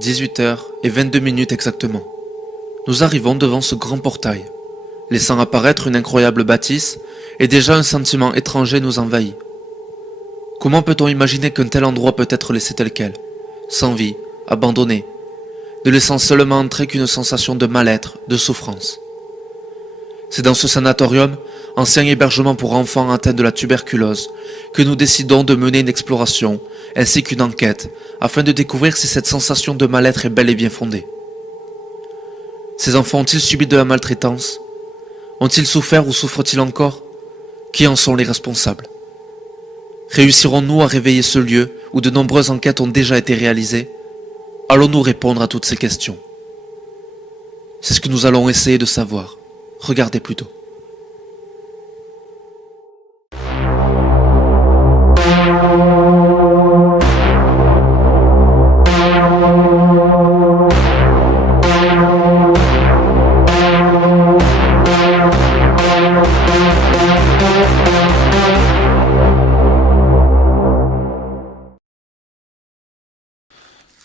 18h22 exactement. Nous arrivons devant ce grand portail. Laissant apparaître une incroyable bâtisse, et déjà un sentiment étranger nous envahit. Comment peut-on imaginer qu'un tel endroit peut être laissé tel quel, sans vie, abandonné, ne laissant seulement entrer qu'une sensation de mal-être, de souffrance. C'est dans ce sanatorium, ancien hébergement pour enfants atteints de la tuberculose, que nous décidons de mener une exploration, ainsi qu'une enquête, afin de découvrir si cette sensation de mal-être est bel et bien fondée. Ces enfants ont-ils subi de la maltraitance? Ont-ils souffert ou souffrent-ils encore? Qui en sont les responsables? Réussirons-nous à réveiller ce lieu où de nombreuses enquêtes ont déjà été réalisées? Allons-nous répondre à toutes ces questions? C'est ce que nous allons essayer de savoir. Regardez plutôt.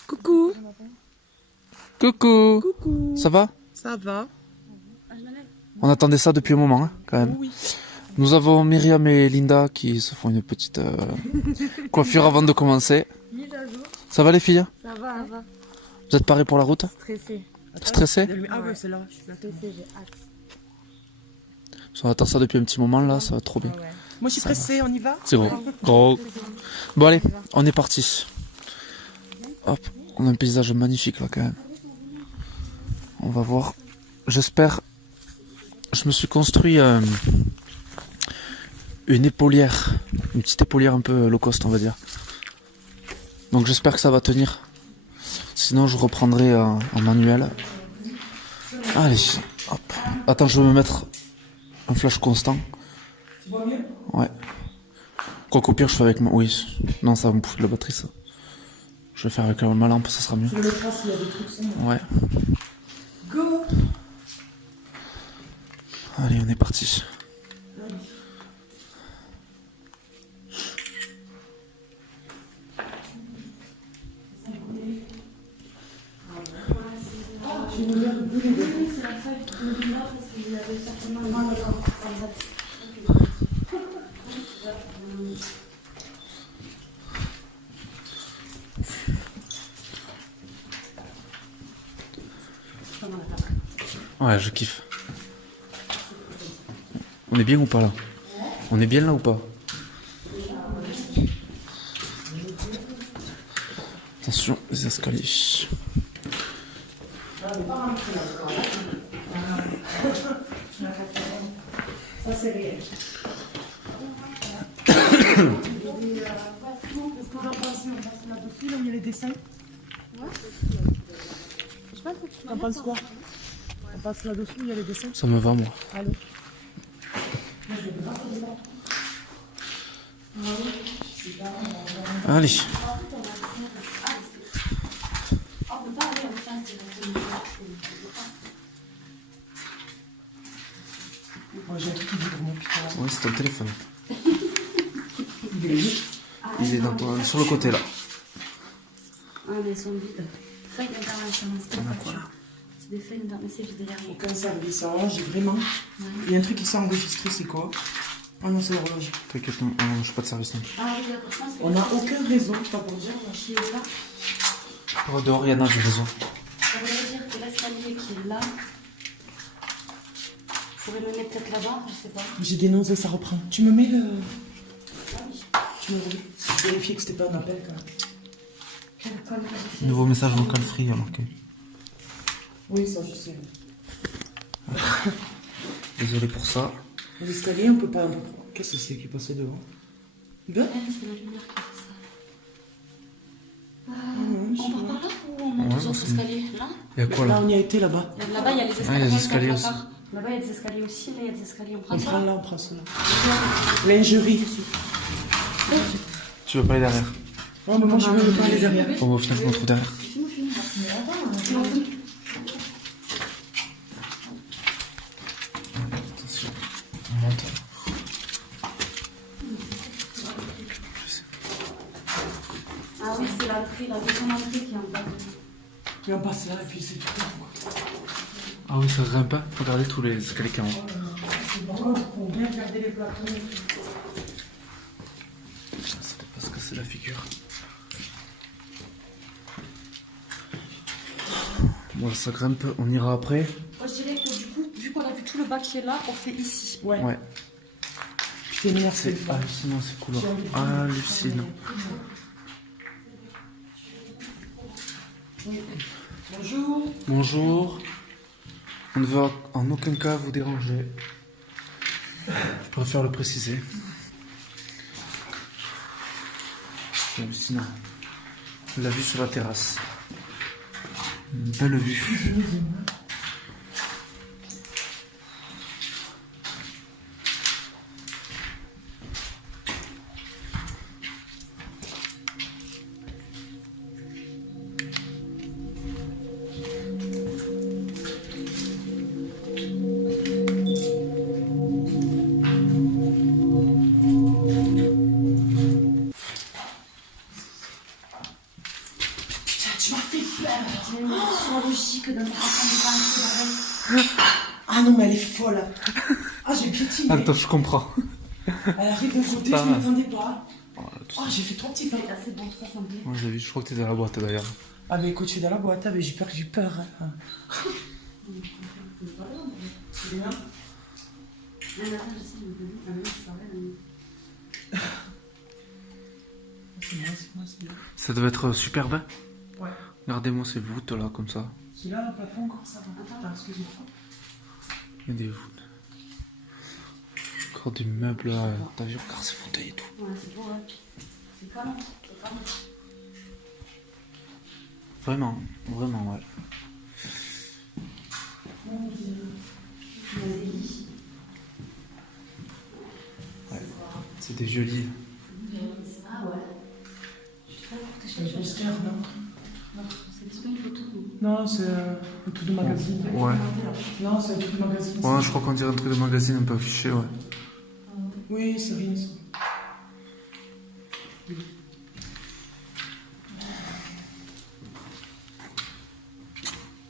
Coucou. Coucou. Coucou. Ça va? Ça va? On attendait ça depuis un moment, hein, quand même. Oui. Nous avons Myriam et Linda qui se font une petite coiffure avant de commencer. Mise à jour. Ça va les filles? Ça va, ça va. Vous êtes parés pour la route? Stressé. Stressés? Ah ouais, c'est là. Je suis là. Stressé, j'ai hâte. On attend ça depuis un petit moment là, ça va trop bien. Ah ouais. Moi, je suis pressée. On y va? C'est gros. Gros. Bon allez, on est parti. Hop, on a un paysage magnifique là quand même. On va voir. J'espère. Je me suis construit une épaulière, une petite épaulière un peu low cost on va dire. Donc j'espère que ça va tenir. Sinon je reprendrai en manuel. Allez, hop. Attends, je vais me mettre un flash constant. Ouais. Quoi qu'au pire je fais avec ma... Oui. Non, ça va me bouffer de la batterie ça. Je vais faire avec ma lampe, ça sera mieux. Ouais. Go. Allez, on est parti. Ouais, je kiffe. On est bien ou pas là? On est bien là ou pas? Attention, les escaliers. Ça, c'est réel. Là-dessus, là où il y a les dessins. On passe quoi? On passe là-dessous, il y a les dessins. Ça me va moi. Allez. Allez. Moi, j'ai un truc qui vibre, mon putain. Ouais, c'est ton téléphone. Il est où? Il est dans ton... sur le côté là. Ah, mais ils sont vides. Feuille d'intervention, c'est pas facture. C'est des feuilles d'intervention, c'est vide derrière. Aucun service. Alors là, j'ai vraiment. Il y a un truc qui s'est enregistré, c'est quoi? Ah non, c'est l'horloge. T'inquiète, non, je suis pas de service non plus. Ah oui, d'accord, je pense que On n'a aucun réseau, pas pour dire. on va chier là. Oh, dehors, il y en a du réseau. Ça voudrait dire que l'escalier qui est là, je pourrais mener peut-être là-bas, je sais pas. J'ai des nausées, ça reprend. Tu me mets le. Tu me mets. Je vérifiais que c'était pas un appel quand même. Quelle conne que j'ai fait. Nouveau message vocal free alors que. Oui, ça, je sais. Désolé pour ça. Les escaliers, on peut pas. Qu'est-ce que c'est qui est passé devant? Ben Ouais, c'est la lumière qui fait ça. non, je sais On part pas. par là ou on monte Ouais, aux autres c'est- escaliers? Là? Il y a quoi Là, là? on y a été là-bas. Là-bas, il y a les escaliers. Ah, il y a des Ouais, escaliers d'accord, aussi. d'accord. Là-bas, il y a des escaliers aussi. Là, il y a des escaliers. On prend On ça. prend là, on prend cela. Lingerie. Tu veux pas aller derrière? Oh, mais moi, je veux pas aller derrière. On va au final qu'on trouve derrière. Attention, on monte. Ah oui, c'est l'entrée, la deuxième entrée qui est en bas. Et on passe là et puis c'est tout. Ah oui, ça grimpe. Regardez tous les escaliers qu'il y a en haut. C'est bon, faut bien regarder les plateaux. Putain, c'était pas se casser la figure. Bon, ça grimpe, on ira après. Moi, je dirais que du coup, vu qu'on a vu tout le bas qui est là, on fait ici. Ouais. Putain, merci. C'est hallucinant ces couleurs. Hallucinant. Oui. Bonjour. Bonjour. On ne veut en aucun cas vous déranger. Je préfère le préciser. C'est hallucinant. La vue sur la terrasse. Une belle vue. Tu m'as fait peur. C'est logique de notre façon de parler. Ah non, mais elle est folle. Ah, j'ai piétiné. Attends, je comprends. Elle arrive d'un côté, Ça je va. ne m'attendais pas. Oh, Ah, j'ai fait 3 petits pas. C'est assez bon, ça semblait. Moi j'ai vu, je crois que t'es dans la boîte d'ailleurs. Ah, mais écoute, je suis dans la boîte, mais j'ai peur. Hein. C'est bien. C'est moi. Ça devait être superbe. Ouais. Regardez-moi ces voûtes là, comme ça. Celui-là, le plafond, encore ça va. Attends, excuse-moi. Il y a des voûtes. Encore des meubles là. T'as vu, regarde ces fauteuils et tout. Ouais, c'est beau, ouais. C'est canon. Vraiment, vraiment, ouais. Ouais. C'est des vieux lits. Ah ouais. C'est un poster, non? C'est une photo. Non, c'est un truc de magazine. Ouais. Non, c'est un truc de magazine. Ouais, je crois qu'on dirait un truc de magazine un peu affiché, ouais. Oui, c'est rien ça.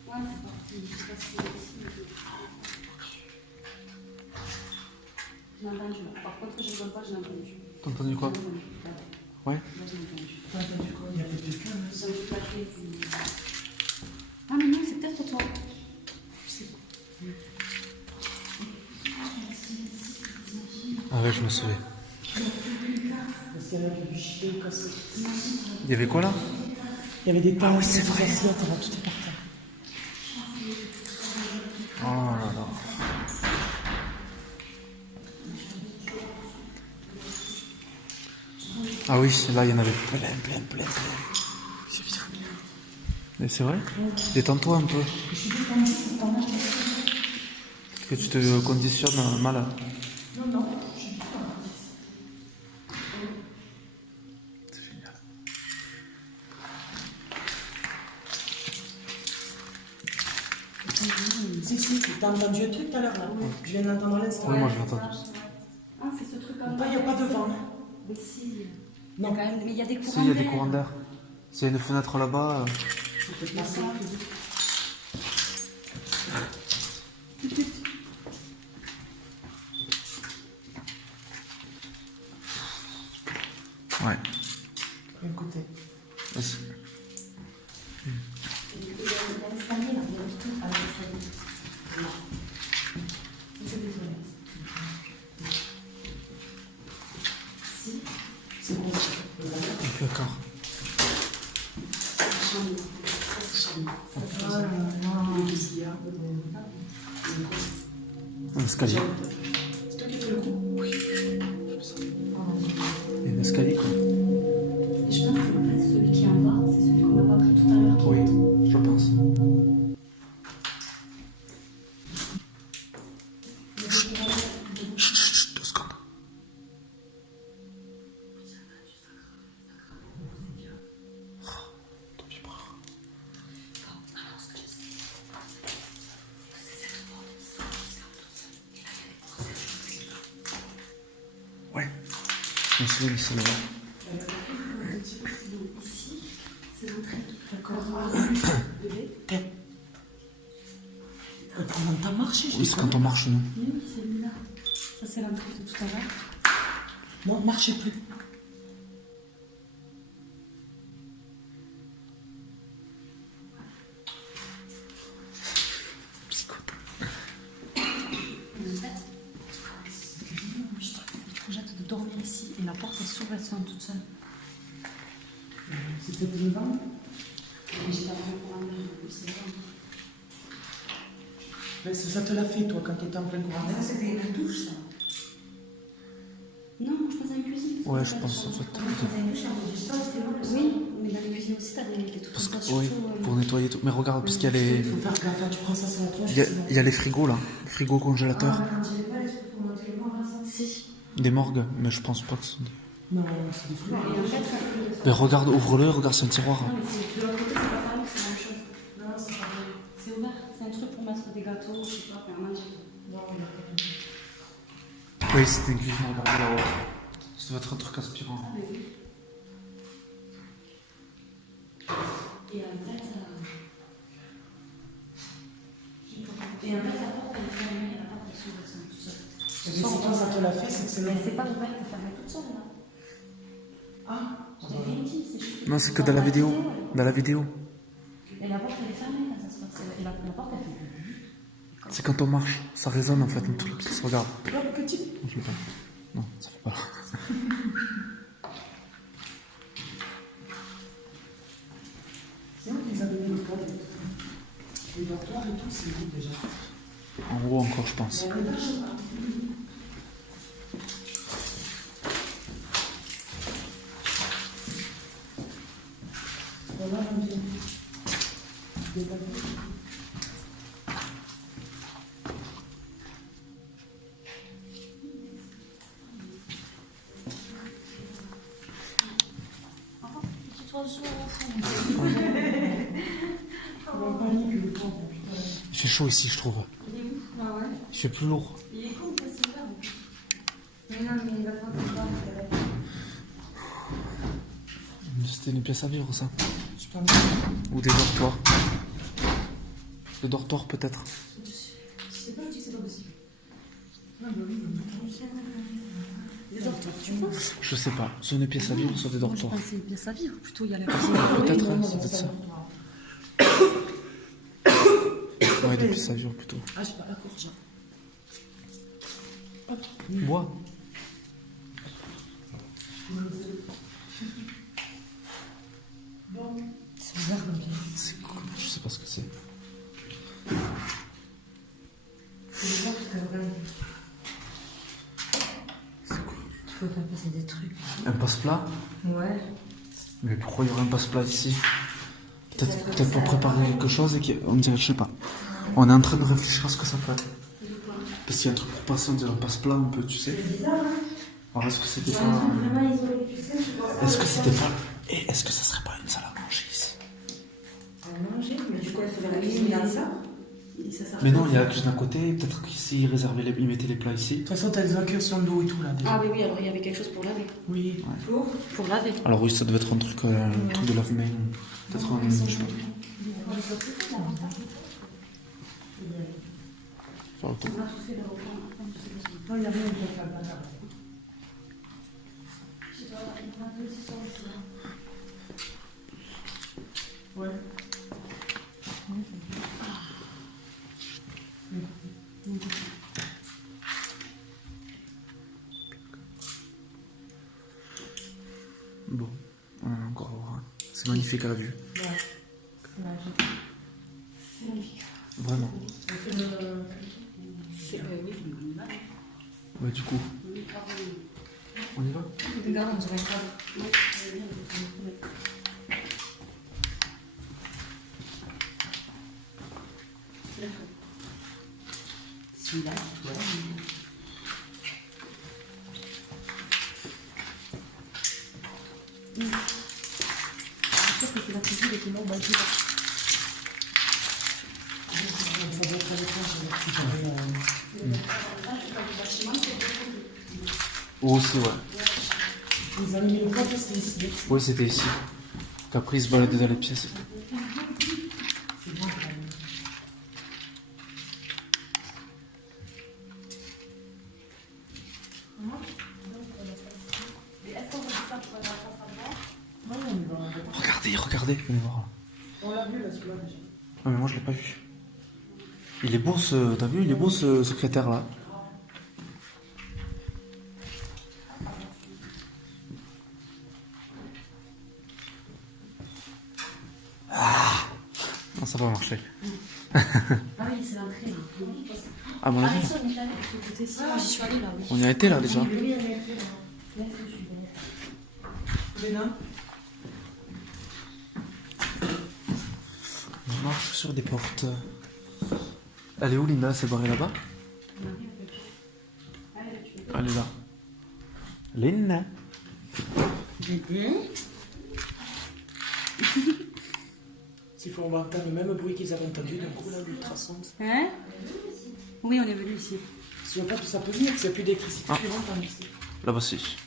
Ouais, c'est parti. Je sais pas si c'est ici, mais je l'ai entendu. Par contre, je rigole pas, je l'ai entendu. T'as entendu quoi? Ouais. T'as entendu quoi? Il y a peut-être quelqu'un là. Ils ont juste la clé. Ah, mais non, c'est peut-être toi. Ah ouais, je me souviens. Parce qu'il y avait du chien cassé. Il y avait quoi là? Il y avait des tasses, c'est des vrai. assiettes, tout est par terre. Oh là là. Ah oui, là il y en avait plein. Mais c'est vrai? Détends-toi un peu. Que tu te conditionnes mal. Non. C'est génial. Si, t'as entendu un truc tout à l'heure là? Je viens d'entendre à l'instant. Oui, moi je l'entends. Ah, c'est ce truc en Il n'y a pas de vent. Mais si. Non. Quand même, mais il y a des courants Si, il y a des d'air. courants d'air. S'il y a une fenêtre là-bas. Je peux passer. Ouais. Écoutez. Vas-y. Il y a l'escalier là, il y a tout à l'escalier. C'est des toilettes. Si. C'est bon. D'accord. Chambre. Ça, c'est chambre. Ah là là. Qu'est-ce qu'il y a? Un escalier. C'est toi qui fais le coup? Oui. Il y a un escalier quoi. Et je pense que en fait, celui qui est en bas, c'est celui qu'on n'a pas pris tout à l'heure. Oui, je pense. Chut, 2 secondes. Ton vibreur. Ouais. Je me souviens de ça là-bas. Ici, c'est l'entrée. D'accord. T'es. Pendant ta marche, je Oui, c'est quand on marche, nous. Oui, c'est lui là. Ça, c'est l'entrée de tout à l'heure. Non, marchez plus. Psychote. Et en fait, je te projette de dormir ici et la porte est s'ouvre, elle se ferme toute seule. C'était le vent. Et j'étais avant pour un c'est vrai. Mais ça te l'a fait, toi, quand t'étais en plein courant. Ça, c'était la douche, ça. Non, je pense à une cuisine. Ouais, je pense en fait. Oui, mais dans les cuisines aussi, t'as des trucs Parce comme que, ça, oui, surtout, pour nettoyer tout. Mais regarde, parce qu'il y a les. Faut faire gaffe, hein, tu prends ça sur la tronche. Il y a les frigos là. Frigo congélateur. Si. Des morgues. Mais je pense pas que ce sont des. Non, c'est des fruits. Et en fait, Mais regarde, ouvre-le, regarde, c'est un tiroir. non, mais de l'autre côté, c'est pas pareil, c'est la même chose. Non, c'est pas pareil. C'est ouvert, c'est un truc pour mettre des gâteaux, je sais pas, faire manger. Oui, c'était une cuisine, regardez là-haut. Ça doit être un truc aspirant. Ah, mais oui. Et en fait, la porte, elle est fermée, la porte, elle s'ouvre, c'est tout seul. Mais si toi, ça te l'a fait, c'est que c'est le Mais c'est pas ouvert, elle est fermée toute seule, là. Ah, Je t'ai rien dit, c'est juste. Non, c'est que dans la vidéo. Dans la vidéo. Et la porte, elle est fermée quand ça se passe. Et la porte, elle fait. C'est quand on marche. Ça résonne en fait, une toute pièce. Regarde. là, le petit. Je l'ai pas. Non, ça fait pas. C'est où qu'ils avaient mis le code? Les dortoirs et tout, c'est où déjà? En haut encore, je pense. Voilà, on vient. Des papiers. Petit oiseau au fond. On panique, le pauvre, putain. Il fait chaud ici, je trouve. Il est où? Ah ouais. Il fait plus lourd. Il est con, c'est ouvert. Mais non, mais il va prendre le temps. C'était une pièce à vivre, ça. Je pense. Ou des dortoirs. Le dortoir, peut-être. Je sais pas, c'est pas possible. Ah, bah oui, Des dortoirs, tu penses? Je sais pas. Soit une pièce à vivre, soit des Moi, je dortoirs. pensais une pièce à vivre, plutôt il y a la cuisine. Peut-être, non, hein, non, c'est non, peut-être ça ça. va. Ouais, des pièces à vivre plutôt. Ah, j'ai pas la courge. Bois. C'est bizarre comme pièce. C'est cool. Je sais pas ce que c'est. C'est bizarre parce que regarde. Tu peux faire passer des trucs. Un passe-plat. Ouais. Mais pourquoi il y aurait un passe-plat ici? Peut-être pour préparer quelque chose et qu'on dirait, je sais pas. On est en train de réfléchir à ce que ça peut être. Parce qu'il y a un truc pour passer, on dirait un passe-plat un peu, tu sais. Alors est-ce que c'était pas... Vraiment isolé, tu sais, je pense. Est-ce que c'était pas... Et est-ce que ça serait pas une salle à manger ici? À manger, mais du coup, elle faisait la cuisine dans ça. Et ça sert Mais non, il y a la cuisine à côté, peut-être qu'ici, ils mettaient les plats ici. De toute façon, t'as des incursions d'eau et tout là. Déjà. Ah oui, oui, alors il y avait quelque chose pour laver. Oui. Pour laver. Alors oui, ça devait être un truc de lave-main. Peut-être un... Je sais pas. Faire le tour. Non, il y a rien de faire là. Ouais. Bon, on a encore à voir. C'est magnifique à la vue. Ouais. Vraiment. C'est oui, on y va. Ouais, du coup, on y va? Regarde, on dirait pas. Celui-là, ouais. Je sais que la cuisine était non, moi je Ça doit être à l'étage. Oh, aussi, ouais. Ils ont mis le code, c'était ici. Oui, c'était ici. Qu'après, ils se baladaient dans les pièces. C'est Non, on y va, on va. Regardez, regardez, venez voir là. On l'a vu là, celui-là déjà. Non mais moi je l'ai pas vu. Il est beau ce... T'as vu, il est beau ce secrétaire là. Ah non, ça va marcher. Ah oui, c'est l'entrée là. À mon Ah, avis, mais ça, on est allé de ce côté-ci. J'y suis allée là, oui. on y a été là déjà. Oui, elle est là. Là, je suis venue. Léna. On marche sur des portes. Elle est où Linda? C'est barrée là-bas? Elle est là. Linda. S'il faut, on va entendre le même bruit qu'ils avaient entendu d'un coup là, l'ultrason. Hein? Oui, on est venu ici. Si on pas tout ça peut venir, s'il n'y a plus d'électricité, Ah. tu vas entendre ici. Là-bas si.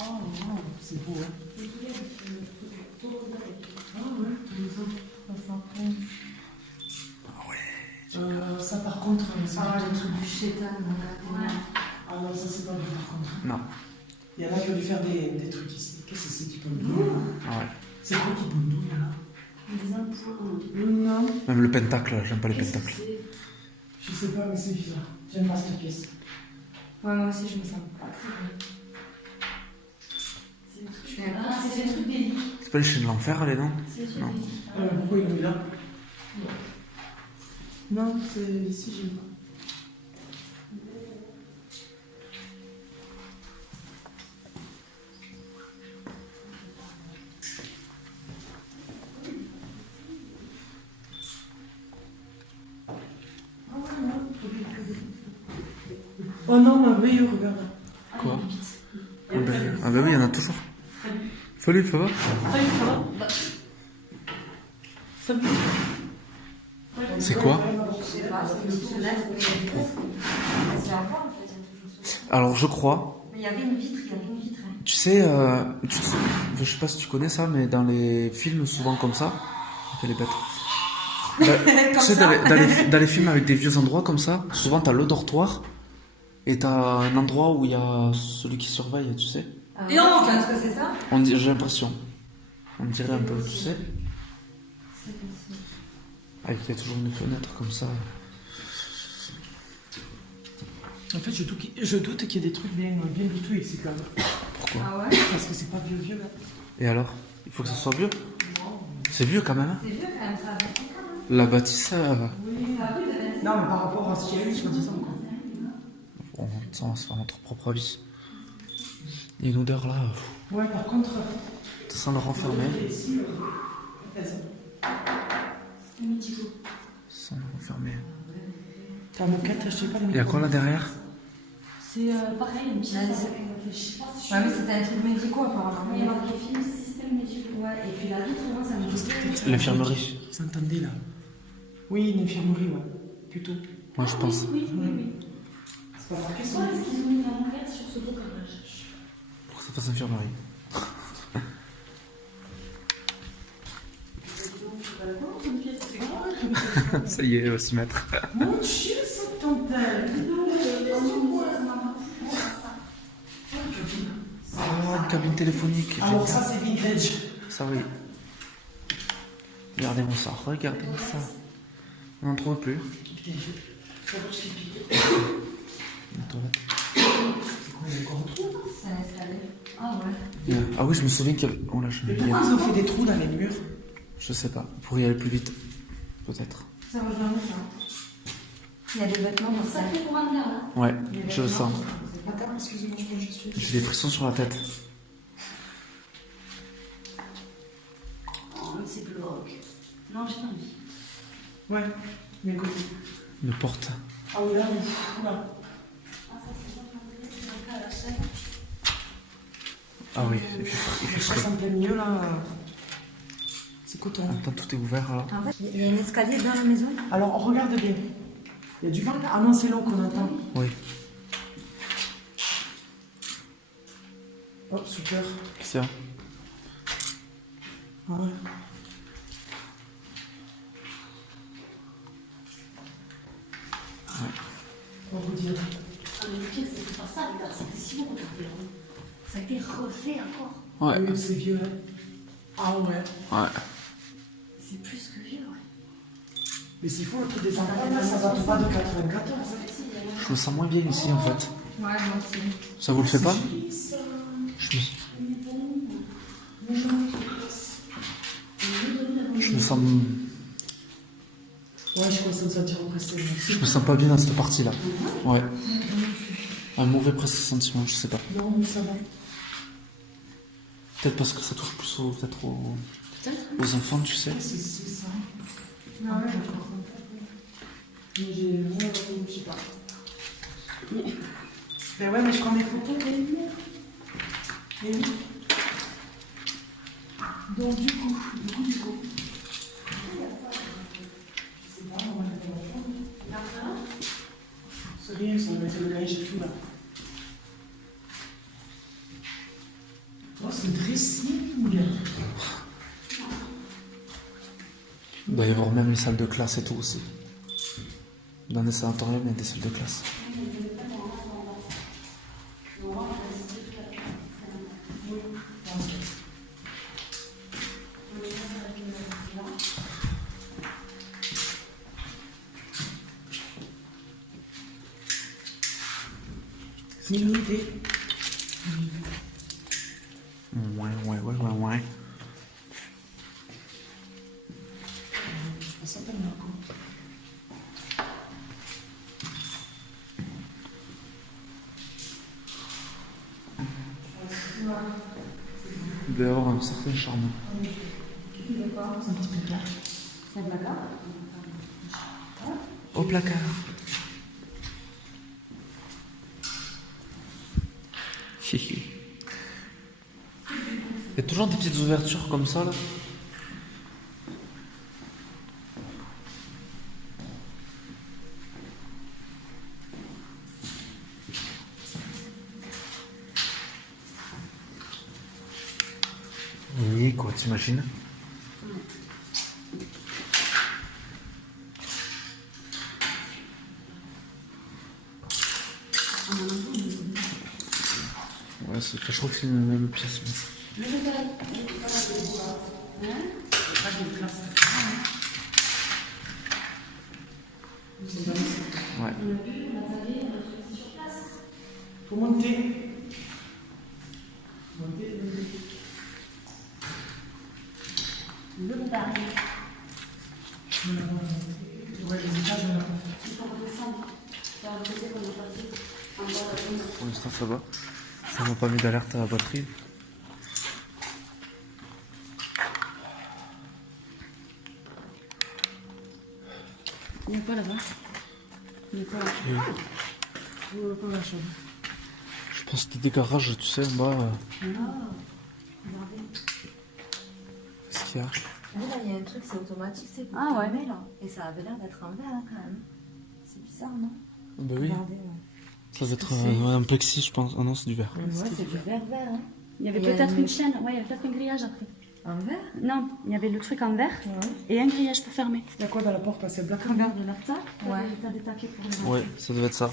Oh, c'est beau, hein. Ça par contre, c'est Ah, pas le truc du chétan. Ouais. Ah non, ça c'est pas bien par contre. Non. Il y en a qui ont dû faire des trucs ici. Qu'est-ce que c'est qui pomme Ah ouais. C'est quoi qui pomme d'où, là? Des impôts. Non. Même le pentacle, j'aime pas les Qu'est-ce que pentacles. Je sais pas, mais c'est bizarre. J'aime pas cette pièce. Ouais, moi aussi, je me sens pas très bien. Ah, c'est le truc des lits. C'est pas les chiens de l'enfer, les non? C'est le truc Non. des lits. Pourquoi ils l'ont mis là? Non, c'est ici, j'aime pas. Oh non, merveilleux, regarde. Quoi? Ah bah oui, il y en a toujours. Salut, ça va? Salut, ça va? Salut. C'est quoi? Je sais pas, c'est une petite fenêtre où il y a des vitres. C'est un port, en fait, il y a toujours ça. Alors je crois, Mais il y avait une vitre, il y avait une vitre. Hein. tu sais, je sais pas si tu connais ça, mais dans les films souvent comme ça, elle est bête. Tu sais, dans les films avec des vieux endroits comme ça, souvent t'as le dortoir et t'as un endroit où il y a celui qui surveille, tu sais. Et non, qu'est-ce que c'est ça? J'ai l'impression. On dirait un peu, tu sais. Ah, il y a toujours une fenêtre comme ça. En fait, je doute qu'il y ait des trucs bien douteux ici quand même. Pourquoi? Ah ouais? Parce que c'est pas vieux là. Et alors? Il faut que ça soit vieux? C'est vieux quand même. Hein. C'est vieux quand même, ça. La bâtisse, Non, mais par rapport à ce qu'il y a eu, soi-disant quoi. on va se faire notre propre avis. Il y a une odeur là. Ouais, par contre. Ça sent le renfermé. Ici, Ça sent le renfermé. ta moquette, je sais pas. Il y a quoi là derrière? C'est pareil, une petite. Ouais, mais c'était un truc médical apparemment. Il y a marqué film système médical. Ouais, et puis la vitre, moi, ça me dit. L'infirmerie. Vous entendez là? Oui, une infirmerie, ouais. Plutôt. Moi je pense. Oui, oui, oui. C'est pas marqué ça? Pourquoi est-ce qu'ils ont mis la moquette sur ce bocage? Pour que ça fasse infirmerie. Ça y est, elle va s'y mettre. Mon Dieu, cette tantelle! Oh, une cabine téléphonique. Alors, génial. ça, c'est vintage. Ça oui. Regardez-moi ça, regardez-moi ça. On n'en trouve plus. Putain, je vais voir ce qui pique. Une toilette. C'est quoi, il y a encore un trou? C'est un escalier. Ah ouais. Ah oui, je me souviens qu'il y avait... Oh là, Mais pourquoi ils ont fait des trous dans les murs? Je sais pas, pour y aller plus vite. Peut-être. Ça rejoint le ça. Il y a des vêtements dans ça. Sacré courant d'air là. Ouais, je le sens. Attends, excusez-moi, je pense que je suis. J'ai des frissons sur la tête. Oh, mais c'est glauque. Non, j'ai pas envie. Ouais, mais côté. Une porte. Ah oui, là, oui. Là. Ah, ça c'est pas mal. À la chaîne. Ah oui, il fait Ça frais. en plein milieu, là. C'est coton. Attends, tout est ouvert là. En fait, il y a un escalier dans la maison. Alors, on regarde bien. Il y a du vent là? Ah non, c'est l'eau qu'on entend. Oui. Oh, super. Qu'est-ce qu'il y a? Ah ouais. On va vous dire. Ah, mais le pire, c'est que pas ça, les gars. C'est que si vous regardez là, ça a été refait encore. Ouais. Oui, c'est vieux, hein. Ah ouais. Ouais. C'est plus que vieux, ouais. Mais s'il faut le truc des enfants, là, ça va pas de 94. Hein. Je me sens moins bien ici en fait. Ouais, moi aussi. Ça vous le fait pas? Joli, ça. Je me sens. Ouais, je commence à me sentir oppressé. Je me sens pas bien dans cette partie-là. Ouais. Un mauvais pressentiment, je sais pas. Non, mais ça va. Peut-être parce que ça touche plus aux enfants, tu sais. C'est ça. Ah ouais. Mais je sais pas. Ben ouais, mais je prends des photos, mais oui. Donc du coup. C'est pas moi, c'est rien, ça va être le linge et tout là. Oh, c'est un dressing. Il doit y avoir même les salles de classe et tout aussi. Dans les sanatoriums, il y a des salles de classe. C'est une idée. Ouais. Je pense tellement cool. Il doit y avoir un certain charme. C'est un petit peu tard. C'est un placard. Au placard. Hihi. Il y a toujours des petites ouvertures comme ça là. Oui, quoi, t'imagines? Ouais, je crois que c'est une même pièce. Mais... Ouais. Faut monter. Le dernier. Ouais, les étages, on a pas fait. Il faut redescendre. Faire le côté qu'on a passé. En bas de la Pour l'instant, ça va. Ça m'a pas mis d'alerte à la batterie. Il y a quoi là-bas? Il y a quoi là? Pour la chambre. Je pense que des garages, tu sais, en bas. regardez. Qu'est-ce qu'il y a? Là, il y a un truc, c'est automatique, c'est pour Ah ouais. fermer, là. Et ça avait l'air d'être en verre, hein, quand même. C'est bizarre, non? Bah oui. Regardez, ouais. Ça va être un plexi, je pense. Ah non, c'est du verre. Ouais, c'est du verre, hein. Il y avait Il y a peut-être une- une chaîne, ouais, il y avait peut-être un grillage après. En verre? Non, il y avait le truc en verre et un grillage pour fermer. Il y a quoi dans la porte? C'est black. Regarde là, ça, Ouais. t'as des papiers pour les Ouais, ça devait être ça.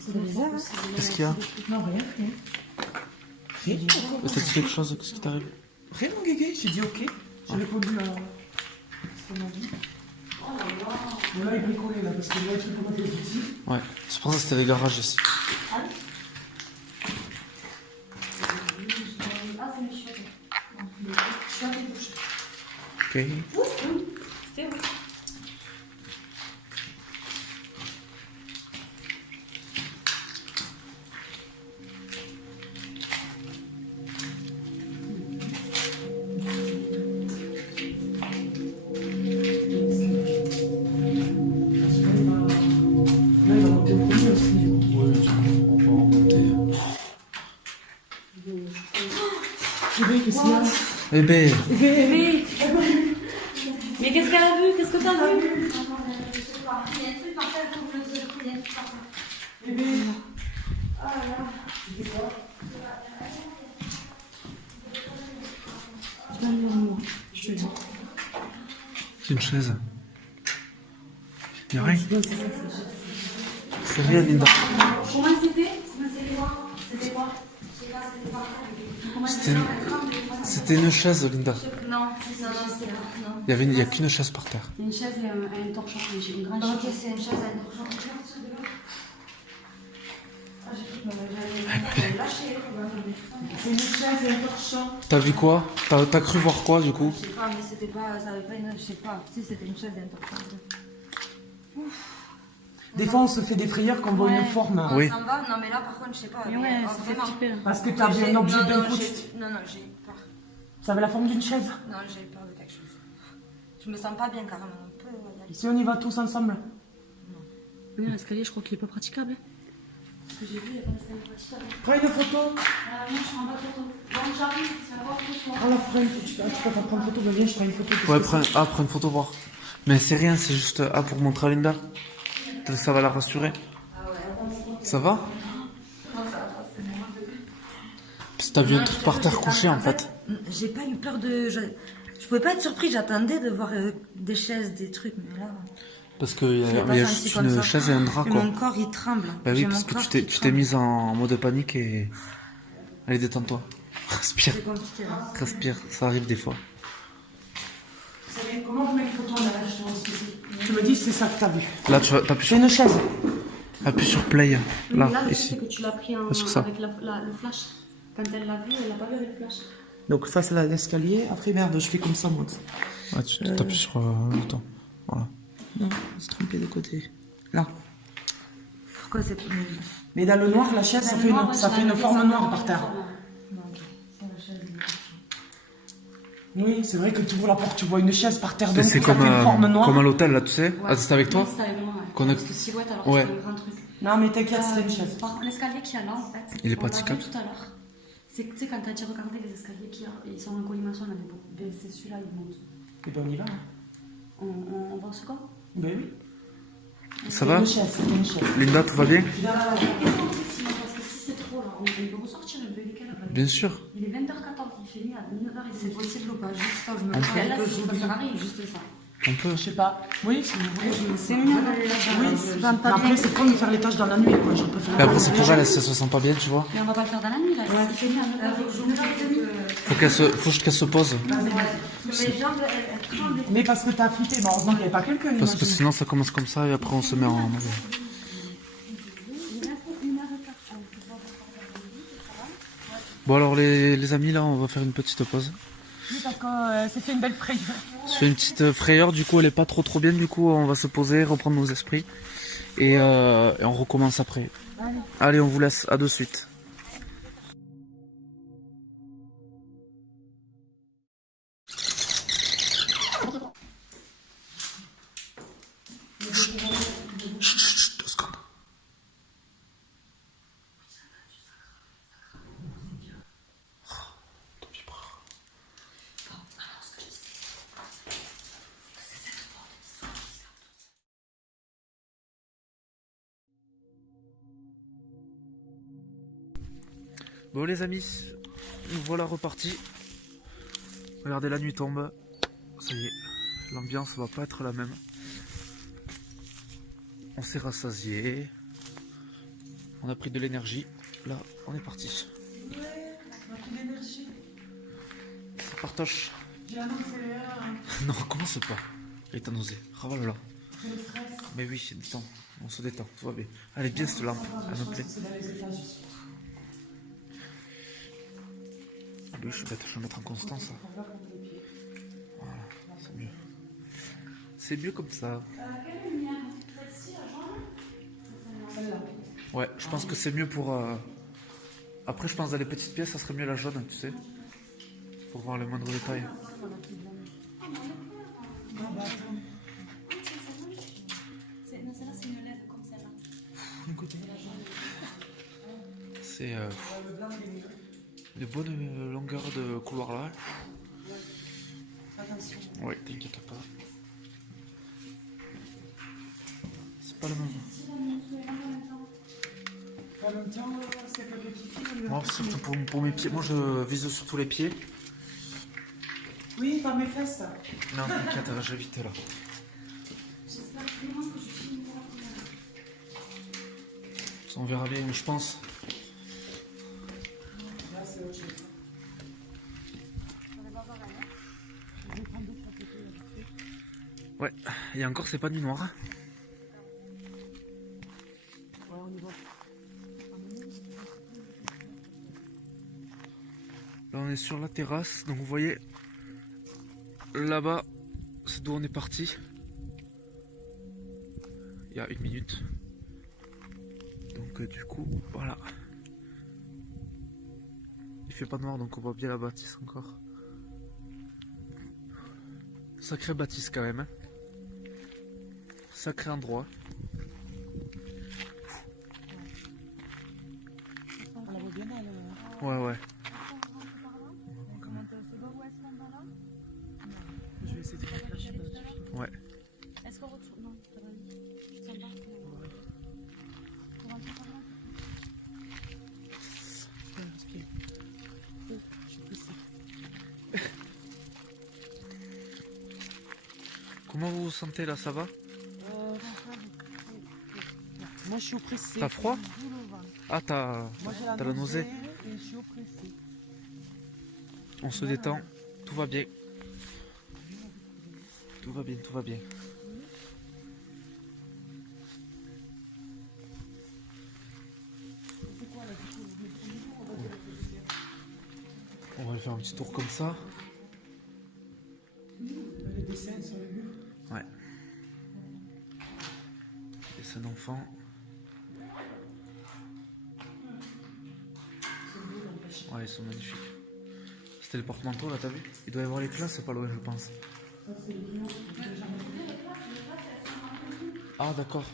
C'est bizarre, hein. Qu'est-ce qu'il y a? Non, rien. Rien. T'as dit quelque chose? Qu'est-ce qui t'arrive? Rien, mon guégué. J'ai dit ok. J'ai répondu à ce qu'on m'a dit. Bon, là, il bricolait là parce que là, il faut mettre les outils. Ouais. C'est pour ça que c'était des garages ici. Ah, c'est mes cheveux. Je suis un peu bouche. Ok. C'est oui. Là, il va monter au premier aussi, du coup. Oui, du coup, on va remonter. Bébé, qu'est-ce qu'il y a? Eh ben, Mais qu'est-ce qu'elle a vu? Qu'est-ce que t'as vu? Bébé. Je te dis. c'est une chaise. Y'a rien. C'est rien, Linda. Comment c'était? C'était quoi? C'était quoi? Je sais pas, c'était pas C'était une chaise, Linda. Non, c'était pas. Non. Il y a qu'une chaise par terre. Une chaise et un torchon, une grande Ok, chaise. c'est une chaise à une torchon. Ah, j'ai cru que j'allais lâcher. C'est une chaise et un torchon. T'as vu quoi? T'as cru voir quoi du coup? Je sais pas, mais c'était pas. Ça avait pas une. Je sais pas. Si, c'était une chaise et un torchon. Des fois, on se fait des frayeurs quand on voit une forme. On Oui. s'en va, non, mais là, par contre, je sais pas. Mais ouais, ça fait vraiment. flipper. Parce que t'as vu un objet d'un coup. Non, j'ai peur. Ça avait la forme d'une chaise. Non, j'ai peur de quelque chose. Je me sens pas bien carrément. Un peu. Y aller. Si on y va tous ensemble. Oui, l'escalier, je crois qu'il est pas praticable. Ce que j'ai vu, il y a pas d'escalier praticable. Prends une photo. Moi, je prends pas photo. Bon, j'arrive, ça va voir tout Prends la prends une photo. Tu peux pas prendre une photo. Viens, je prends une photo. Ouais, prends une photo voir. Mais c'est rien, c'est juste pour montrer à Linda. Peut-être que ça va la rassurer. Ça va? Parce que t'as vu un truc par terre couché en fait. J'ai pas eu peur de. Je pouvais pas être surpris, j'attendais de voir des chaises, des trucs, mais là. Parce qu'il y je l'ai a, pas y a senti juste comme une ça. chaise et un drap Et quoi. mon corps il tremble. Bah oui, J'ai parce mon que corps tu t'es qui tremble. mise en mode panique et. Allez, détends-toi. Respire. C'est compliqué là. Respire, ça arrive des fois. Vous savez, comment je mets une photo en arrière, je te montre ici. Tu me dis, c'est ça que t'as vu. Là, t'appuies C'est sur, une chaise. appuie sur play. Là, Là, le ici. fait que tu l'as pris Sur ça. avec le flash. Quand elle l'a vu, elle l'a pas vu avec le flash. Donc ça, c'est l'escalier. Après, merde, je fais comme ça, moi. Ouais, tu t'appuies sur le bouton. Voilà. Non, on se trompé de côté. Là. Pourquoi c'est. Mais dans le noir, la chaise, ça fait une forme noire par terre. Oui, c'est vrai que tu ouvres la porte, tu vois une chaise par terre. Donc C'est ça comme, fait une forme noire. comme à l'hôtel là, tu sais. Ah, c'était avec toi? C'était avec moi, ouais. Qu'on a- Parce que silhouette, alors Ouais. c'est un grand truc. Non, mais t'inquiète, c'est une chaise. Par contre, l'escalier qu'il y a là, en fait, Il est on l'a praticable. vu tout à l'heure. C'est que tu sais, quand t'as déjà regardé les escaliers qu'il y a, ils sont en colimaçon, il y en a beaucoup. Ben, c'est celui-là, il monte. Et ben on y va. Hein. On va au secours? Ben oui. Ça va? Une chaise, c'est une chaise. Linda, tout va bien? Parce que si c'est trop là, on peut ressortir un peu. Il est quelle heure là? Bien sûr. Il est 20h14, il fait nuit à 9h. C'est possible ou pas? Juste ça, je me On dis. Là, ça sert à rien, juste ça. On peut. Je sais pas. Oui, si vous voulez. C'est mieux d'aller là-bas. Oui, Pas mais après, c'est con de faire les tâches dans la nuit, quoi. Je peux faire. Et après, c'est pour elle, si elle se sent pas bien, tu vois. Mais on va pas le faire dans la nuit là. Il fait nuit à 9h. Faut qu'elle se pose. Les jambes, elles tremblent. Mais parce que t'as flippé, mais heureusement qu'il n'y avait pas quelqu'un. Parce que imagine. sinon, ça commence comme ça et après, on se met en. Bon, alors, les amis, là, on va faire une petite pause. Oui, parce que c'est fait une belle frayeur. On se fait une petite frayeur, du coup, elle est pas trop bien, du coup, on va se poser, reprendre nos esprits. Et on recommence après. Allez, on vous laisse, à de suite. Chut, 2 secondes. Ton vibreur. Bon les amis, nous voilà repartis. Regardez, la nuit tombe. Ça y est, l'ambiance va pas être la même. On s'est rassasié. On a pris de l'énergie. Là, on est parti. Ouais, on a plus d'énergie. Ça partage. J'ai annoncé l'heure. Non, commence pas. Et t'as nausé. Ravale là. J'ai le stress. Mais oui, détends. On se détend. Tout va bien. Allez, bien cette lampe. Elle me plaît. C'est dans les étages. Oui, je suis bête. Je vais mettre en constance. Voilà, c'est mieux. C'est mieux comme ça. Quelle lumière? Celle-ci, la jaune? Celle-là. Ouais, je pense que c'est mieux pour... Après, je pense dans les petites pièces, ça serait mieux la jaune, tu sais. Pour voir les moindres détails. Celle-là, c'est une LED comme celle-là. C'est de bonnes longueurs de couloir là. Attention. Ouais, t'inquiète pas. C'est pas le même. En même temps, c'est pas le petit fil. Moi, surtout pour mes pieds. Moi, je vise surtout les pieds. Oui, par mes fesses. Non, t'inquiète, je vais vite là. J'espère vraiment que je filme. On verra bien, je pense. Et encore, c'est pas du noir. Ouais, on y va. Là, on est sur la terrasse. Donc, vous voyez, là-bas, c'est d'où on est parti. Il y a 1 minute. Donc, du coup, voilà. Il fait pas noir, donc on voit bien la bâtisse encore. Sacrée bâtisse quand même. Hein. Sacré endroit. On la voit bien, elle. Ouais, ouais. Je vais essayer de faire flasher. Ouais. Est-ce qu'on retourne? Non, ça va aller. Ça va. Pour rentrer par là. Respire. Je suis pressée. Comment vous vous sentez là, ça va? Moi, je suis oppressée. T'as froid? J'ai boule au ventre. Ah, t'as Moi, j'ai la nausée. et je suis oppressée. On se détend. Tout va bien. Tout va bien, tout va bien. C'est quoi là, du coup? Vous mettez du jour, on va dire le deuxième. On va faire un petit tour comme ça. Les dessins sur le mur. Ouais. Dessin d'enfant. Ouais, ils sont magnifiques. C'était les porte-manteaux là, t'as vu? Il doit y avoir les classes pas loin, je pense. Ah, d'accord.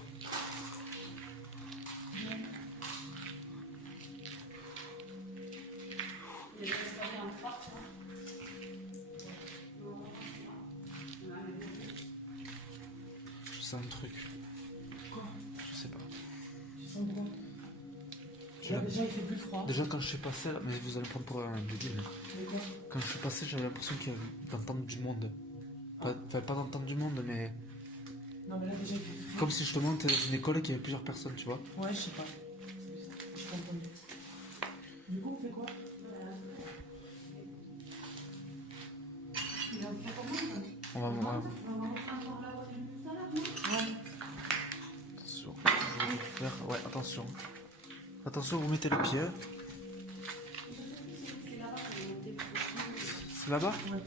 Je sens un truc. Quoi? Je sais pas. Tu sens quoi? Là, déjà, il fait plus froid. Déjà, quand je suis passé là, mais vous allez prendre pour un débile. Mais quoi? Quand je suis passé, j'avais l'impression qu'il y avait d'entendre du monde. Enfin, pas d'entendre du monde, mais Non, mais là, déjà, il fait plus froid. comme si justement t'es dans une école et qu'il y avait plusieurs personnes, tu vois. Ouais, je sais pas. Je comprends mieux. Du coup, on fait quoi? On va voir. On va rentrer encore là où on est tout à l'heure, non? Ouais. Attention, je vais vous faire. Ouais, attention. Attention, vous mettez le pied. C'est là-bas qu'on est monté. C'est là-bas? Ouais.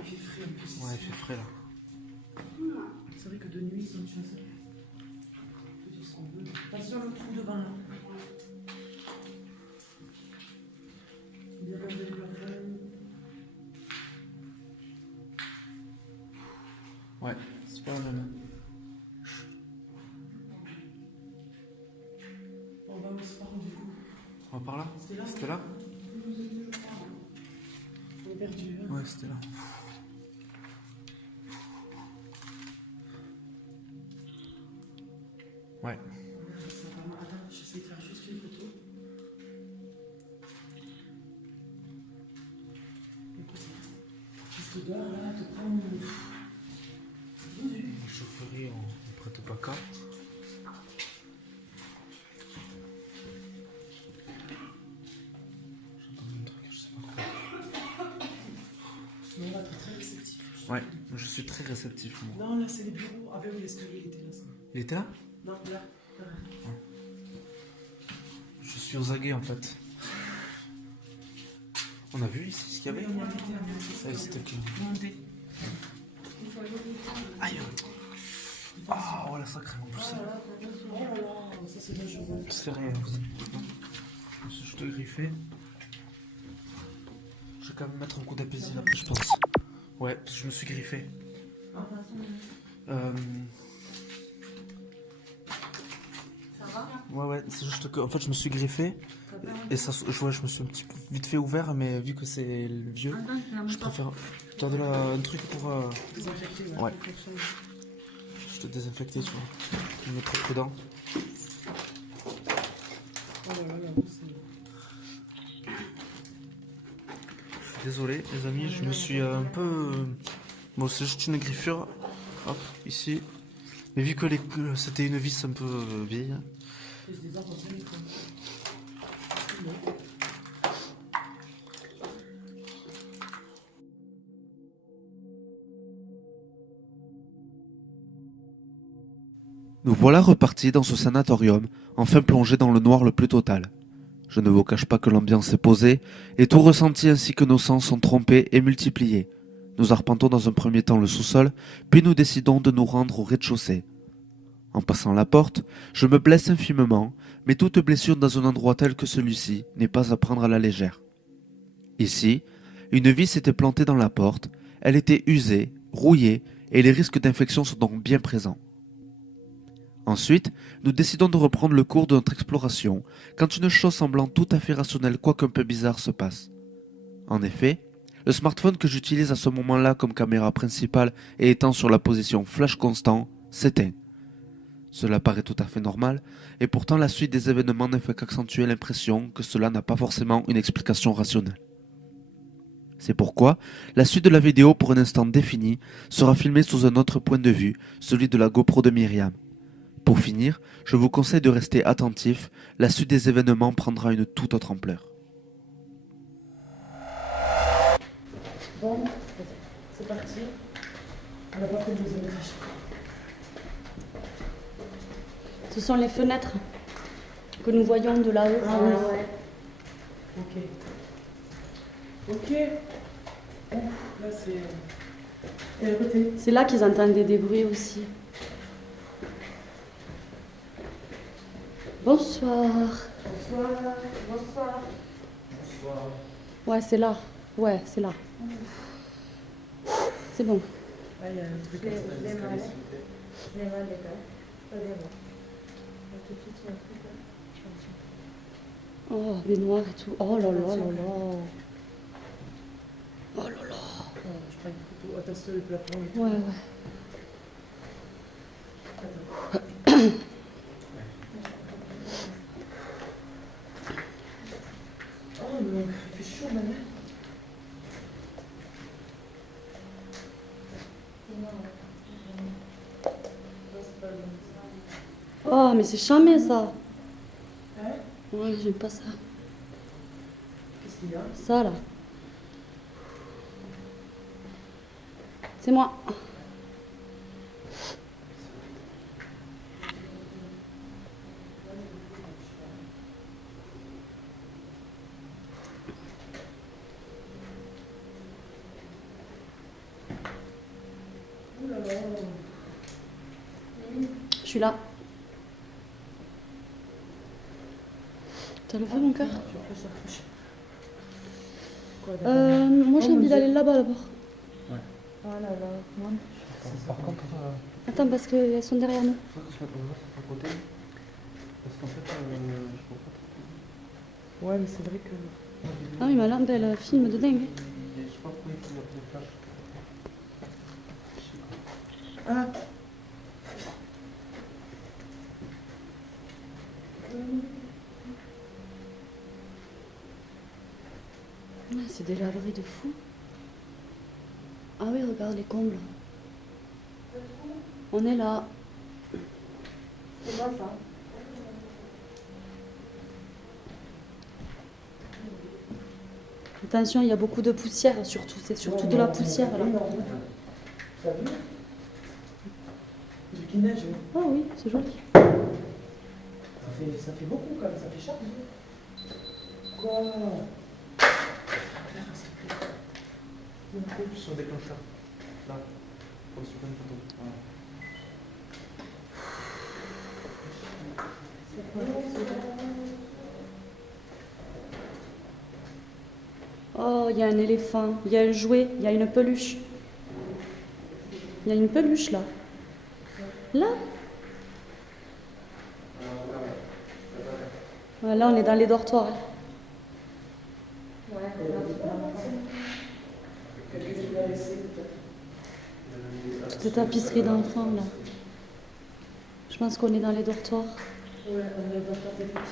Il fait frais en plus. Ouais, il fait frais là. C'est vrai que de nuit, c'est une chose. On peut dire ce qu'on veut. Attention, le trou devant là. Il y a quand même des plafonds. Ouais, c'est pas la même. On va aussi par où du coup? On va par là? C'était là? C'était là? On est perdu. Hein. Ouais, c'était là. Ouais. Ça va mal. Attends, j'essaie de faire juste une photo. Juste dehors là, te prendre. La chaufferie, on prête pas qu'à. J'entends un truc, je sais pas quoi. Mais on va être très réceptif. Ouais, je suis très réceptif, moi. Non, là, c'est les bureaux. Ah, ben oui, l'escalier, il était là. Ça. Il était là? Non, là. Je suis aux aguets en fait. On a vu ici ce qu'il y avait? Oui, on y était. Ça c'était qui? Monter. Aïe! Ah, oh la sacrément poussé. Oh là là, ça c'est dangereux. C'est rien. Je me suis juste griffé. Je vais quand même mettre un coup d'apaisile après, je pense. Ouais, parce que je me suis griffé. Ça va? Ouais, c'est juste que en fait je me suis griffé. Et ça, je me suis un petit peu vite fait ouvert, mais vu que c'est le vieux, je préfère garder un truc pour. Désinfecté, Ouais. Je te désinfecter, tu vois. Je vais être trop prudent. Oh là là, c'est. Désolé, les amis, je me suis un peu. Bon, c'est juste une griffure. Hop, ici. Mais vu que c'était une vis un peu vieille, C'est des arbres bien étranges. Nous voilà repartis dans ce sanatorium, enfin plongés dans le noir le plus total. Je ne vous cache pas que l'ambiance est posée, et tout ressenti ainsi que nos sens sont trompés et multipliés. Nous arpentons dans un premier temps le sous-sol, puis nous décidons de nous rendre au rez-de-chaussée. En passant la porte, je me blesse infimement, mais toute blessure dans un endroit tel que celui-ci n'est pas à prendre à la légère. Ici, une vis s'était plantée dans la porte, elle était usée, rouillée, et les risques d'infection sont donc bien présents. Ensuite, nous décidons de reprendre le cours de notre exploration quand une chose semblant tout à fait rationnelle quoique un peu bizarre se passe. En effet, le smartphone que j'utilise à ce moment-là comme caméra principale et étant sur la position flash constant s'éteint. Cela paraît tout à fait normal, et pourtant la suite des événements ne fait qu'accentuer l'impression que cela n'a pas forcément une explication rationnelle. C'est pourquoi la suite de la vidéo pour un instant défini sera filmée sous un autre point de vue, celui de la GoPro de Myriam. Pour finir, je vous conseille de rester attentif, la suite des événements prendra une toute autre ampleur. Bon, c'est parti. On n'a pas fait le deuxième étage. Ce sont les fenêtres que nous voyons de là-haut. Ah oui. Ok. Ok. Ouf, là c'est... Et à côté. C'est là qu'ils entendaient des bruits aussi. Bonsoir. Bonsoir. Bonsoir. Bonsoir. Ouais, c'est là. Ouais, c'est là. C'est bon. Ah, il y a un truc à Oh, baignoire et tout. Oh là là là là. Oh là là. Je prends une photo. Attention le plafond. Et tout. Ouais, ouais. Oh, mais il fait chaud, maman. Oh, mais c'est charmé ça. Hein? Ouais, j'aime pas ça. Qu'est-ce qu'il y a? Ça là. C'est moi. Ouh là là. Je suis là. T'as levé mon cœur? Moi j'ai envie d'aller là-bas d'abord. Ah là là. Moi. Par contre, Attends, parce qu'elles sont derrière nous. il faut qu'on se mette de l'autre côté. Parce qu'en fait, je vois pas trop. Ouais, mais c'est vrai que... Ah oui, ma lampe elle filme de dingue. Je sais pas pourquoi il faut mettre des flashs. Ah. Ah, c'est des laveries de fou. Ah oui, regarde les combles. On est là. C'est moi ça. Attention, il y a beaucoup de poussière surtout. C'est surtout de la poussière là. T'as vu? Du qui neige, oui. Ah oui, c'est joli. Ça fait beaucoup quand même, ça fait cher. Quoi? Sur le déclencheur. Là. Pour se faire une photo. Voilà. Oh, il y a un éléphant, il y a un jouet, il y a une peluche. Il y a une peluche là. Là. Ouais, là, on est dans les dortoirs. Cette tapisserie d'enfants là. Je pense qu'on est dans les dortoirs. Ouais, on est dans des petits.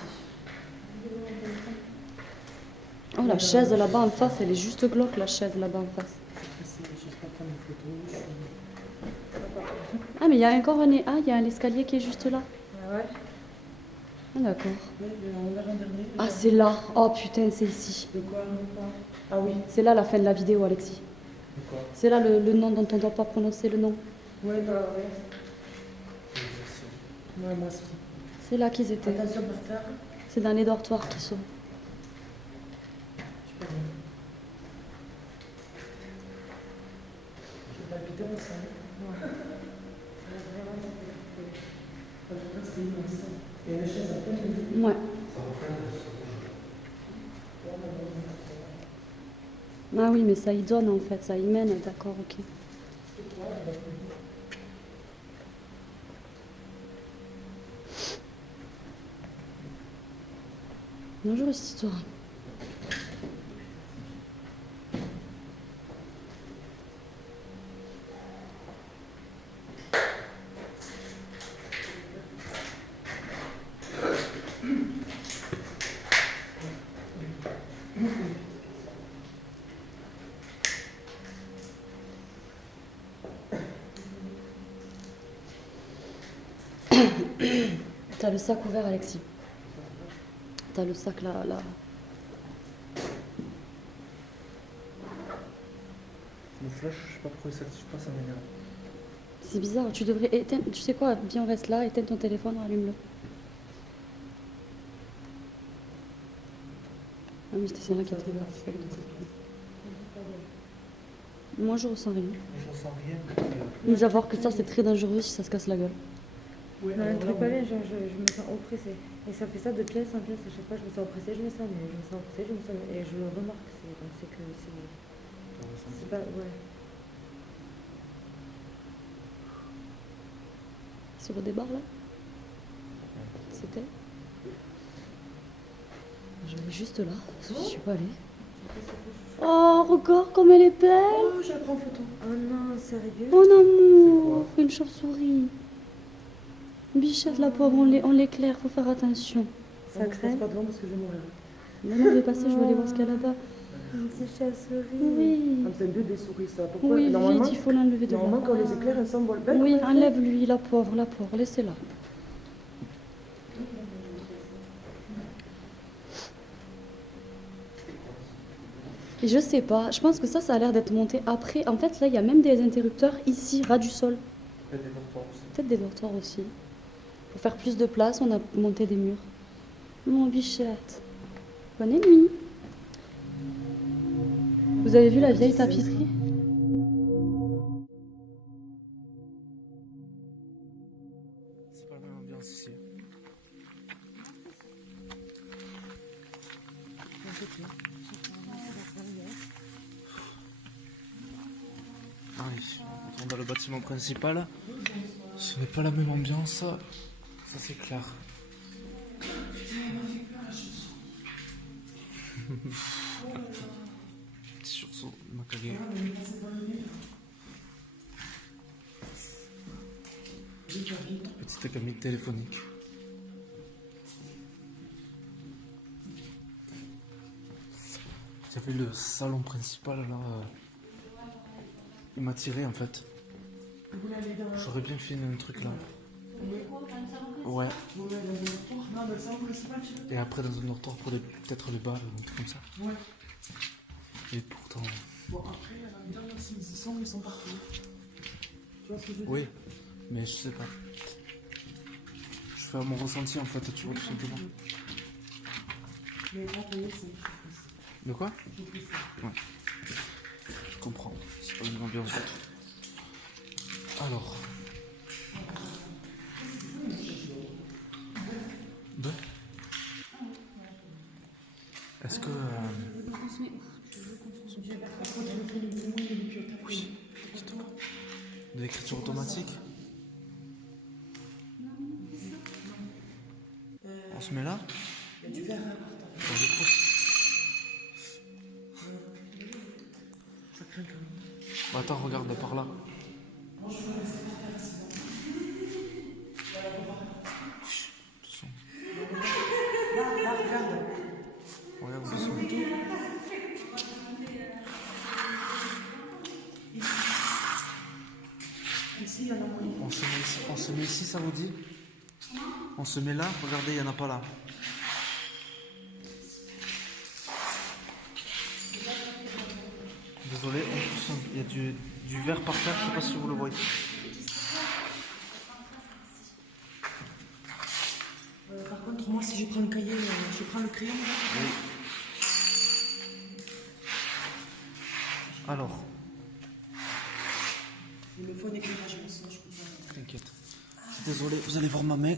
Oh, la chaise là-bas en face, elle est juste glauque, la chaise là-bas en face. Juste pas prendre une photo. Ah, mais il y a encore un... Ah, il y a un escalier qui est juste là. Ouais. Ah, d'accord. Oui, l'avant-dernier. Ah, c'est là. Oh putain, c'est ici. De quoi? Ah oui. C'est là la fin de la vidéo, Alexis. De quoi? C'est là le nom dont on ne doit pas prononcer le nom. Ouais, bah ouais. Ouais, moi aussi. C'est là qu'ils étaient. Attention par terre. C'est dans les dortoirs qu'ils sont. Je peux dire. Je vais palpiter moi ça. Ouais. C'était immense. Il y a une chaise à peine. Ouais. Ah oui, mais ça y donne en fait, ça y mène, d'accord, ok. Bonjour, cette histoire. T'as le sac ouvert, Alexis. T'as le sac là. Mon flash, je sais pas pourquoi il s'active pas, ça m'énerve. C'est bizarre, tu devrais éteindre. Tu sais quoi, viens, on reste là, éteins ton téléphone, allume-le. Ah oui, c'était celle-là qui était là. Moi, je ressens rien. Je ressens rien. Mis à voir que ça, c'est très dangereux si ça se casse la gueule. Ouais, Non, un alors truc là, pas bien, genre je me sens oppressée. Et ça fait ça de pièce en pièce, à chaque fois je me sens oppressée, je me sens mieux, je me sens oppressée, je me sens mieux. Et je le remarque, donc c'est que c'est pas. Ouais. Sur le débarre là. C'était. Je vais juste là, parce que je suis pas allée. Oh, regarde comme elle est belle! Oh, je la prends en photo. Oh non, sérieux? Mon amour! Une chauve-souris. Bichette, la pauvre, on l'éclaire, faut faire attention. Ça Non, je craint? passe pas devant parce que je vais mourir. Maintenant, je vais passer, je vais aller voir ce qu'il y a là-bas. Une petite chauve-souris. Oui. Ah, c'est un peu des souris ça. Pourquoi? Oui, Normalement, vite, il faut l'enlever de là. normalement, quand on les éclaire, elles s'envolent. Ben, Oui, comment elle fait? enlève-lui, la pauvre, laissez-la. Et je sais pas, je pense que ça a l'air d'être monté après. En fait, là, il y a même des interrupteurs ici, ras du sol. Peut-être des dortoirs aussi. Peut-être des dortoirs aussi. Pour faire plus de place, on a monté des murs. Mon bichette. Bonne nuit. Vous avez vu la vieille tapisserie? C'est pas la même ambiance ici. Allez, on retourne dans le bâtiment principal. Ce n'est pas la même ambiance, ça c'est clair. Petit sursaut, il m'a cagué. Petite cabine téléphonique. J'avais le salon principal là. Il m'a tiré en fait. J'aurais bien fait un truc là. Ouais. Et après dans un dortoir pour peut-être les balles ou un truc comme ça. Ouais. Et pourtant. Bon, après, s'ils y sont partout. Tu vois ce que je veux dire? Oui, mais je sais pas. Je fais à mon ressenti en fait, tu vois, tout simplement. Mais là, t'as vu, c'est De quoi? Ouais. Je comprends. C'est pas une ambiance du tout. Alors. Ben. Est-ce que. Oui. De l'écriture automatique? On se met là? Dans le trou. Bah, attends, regarde par là. Chut, doucement. Là, regarde. Regarde doucement. Ici, il y en a moins. On se met ici, ça vous dit? On se met là, regardez, il n'y en a pas là. Désolé, en plus, il y a du verre par terre, je sais pas si vous le voyez. Par contre, moi, si je prends le cahier, je prends le crayon. Là. Oui. Alors, Il me faut un éclairage, moi, sinon je peux pas. t'inquiète. Désolé, vous allez voir ma main.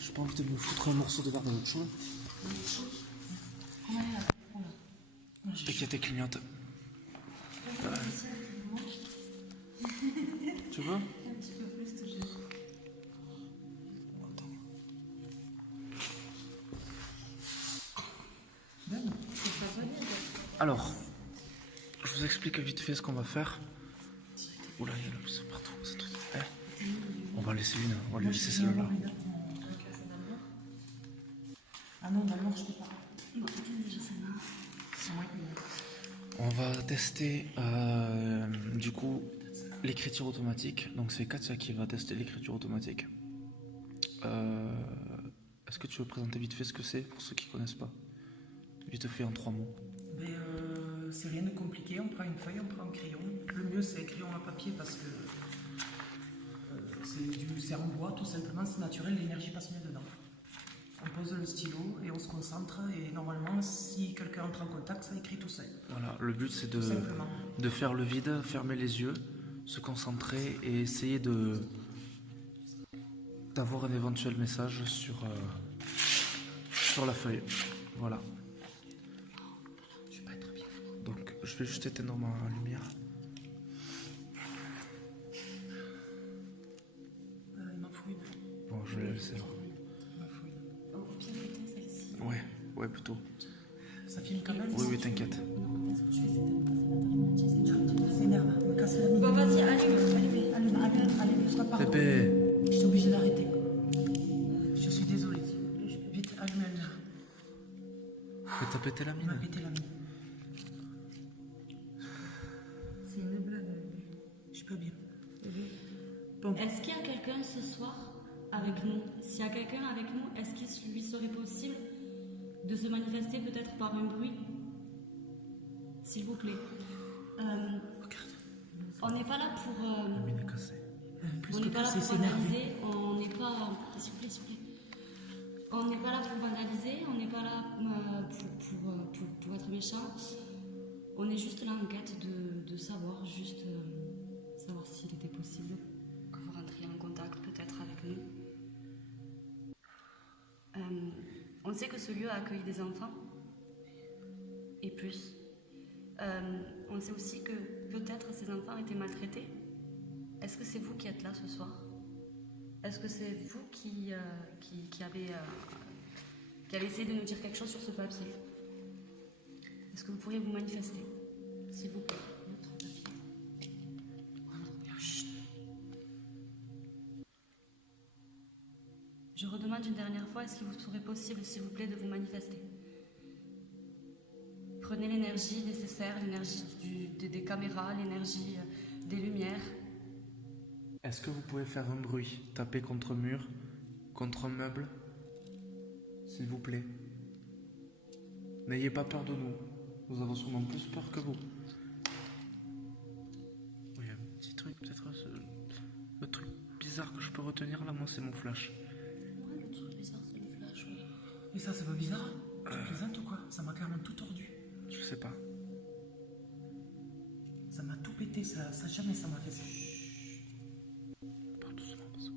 J'ai pas envie de me foutre un morceau de verre dans l'autre chose. T'inquiète, elle clignote. Tu veux? Alors, je vous explique vite fait ce qu'on va faire. Oula, il y a le pouce partout, ce truc. On va laisser une, on va lui laisser celle-là. Ah non, dans le noir, je peux pas. On va tester du coup l'écriture automatique. Donc c'est Katia qui va tester l'écriture automatique. Est-ce que tu veux présenter vite fait ce que c'est pour ceux qui connaissent pas? Vite fait en 3 mots. C'est rien de compliqué, on prend une feuille, on prend un crayon. Le mieux c'est un crayon à papier parce que c'est en bois tout simplement, c'est naturel, l'énergie passe mieux dedans. On pose le stylo et on se concentre et normalement si quelqu'un entre en contact ça écrit tout seul. Voilà, le but c'est Tout simplement. de faire le vide, fermer les yeux, se concentrer et essayer d'avoir un éventuel message sur la feuille. Voilà. Donc je vais juste éteindre ma lumière. Il m'en faut une. Bon, je vais la laisser là. Il m'en faut une. Au pire, mettez celle-ci. Ouais, plutôt. Ça filme quand même. Oui, t'inquiète. Ça s'énerve, me casse la mine. Bon, vas-y, allume. Allume, sois pas. Pépé, Je suis obligée d'arrêter. Je suis désolée. Vite, allume la lumière. mais t'as pété la Il m'a mine. pété la mine. C'est une blague. Je suis pas bien. Bon. Est-ce qu'il y a quelqu'un ce soir avec nous? S'il y a quelqu'un avec nous, est-ce qu'il lui serait possible de se manifester peut-être par un bruit? S'il vous plaît. On n'est pas là pour... La mine est cassée. Plus on que n'est pas tout, là c'est pour s'énerver. vandaliser, on n'est pas... S'il vous plaît, s'il vous plaît. On n'est pas là pour vandaliser, on n'est pas là pour être méchant. On est juste là en quête de savoir, savoir s'il était possible que vous rentriez en contact peut-être avec nous. On sait que ce lieu a accueilli des enfants, et plus. On sait aussi que peut-être ces enfants étaient maltraités. Est-ce que c'est vous qui êtes là ce soir? Est-ce que c'est vous qui avez essayé de nous dire quelque chose sur ce papier? Est-ce que vous pourriez vous manifester, s'il vous plaît? Chut. Je redemande une dernière fois, est-ce qu'il vous serait possible, s'il vous plaît, de vous manifester? Prenez l'énergie nécessaire, l'énergie des caméras, l'énergie des lumières. Est-ce que vous pouvez faire un bruit? Taper contre un mur, contre un meuble? S'il vous plaît. N'ayez pas peur de nous. Nous avons sûrement plus peur que vous. Oui, un petit truc, peut-être. Le truc bizarre que je peux retenir là, moi, c'est mon flash. Ouais, le truc bizarre, c'est le flash, ouais. Et ça, c'est pas bizarre? Tu plaisantes ou quoi? Ça m'a carrément tout tordu. Je sais pas. Ça m'a tout pété, ça jamais ça m'a fait ça. Parle doucement, parce que...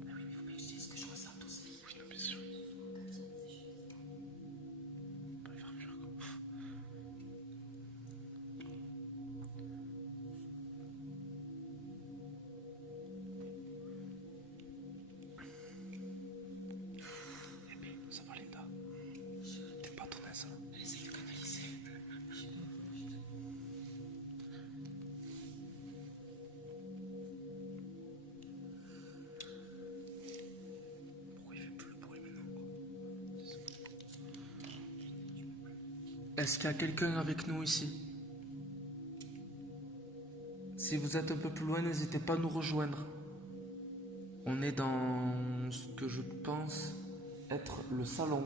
Mais oui, mais faut bien que je dise ce que je ressens aussi. Oui, non, bien sûr. Pas les faire fuir, quoi. Épée, ça va, Linda? T'es pas ton aise, là? Essaye de canaliser. Pourquoi il fait plus le bruit maintenant? Est-ce qu'il y a quelqu'un avec nous ici? Si vous êtes un peu plus loin, n'hésitez pas à nous rejoindre. On est dans ce que je pense être le salon.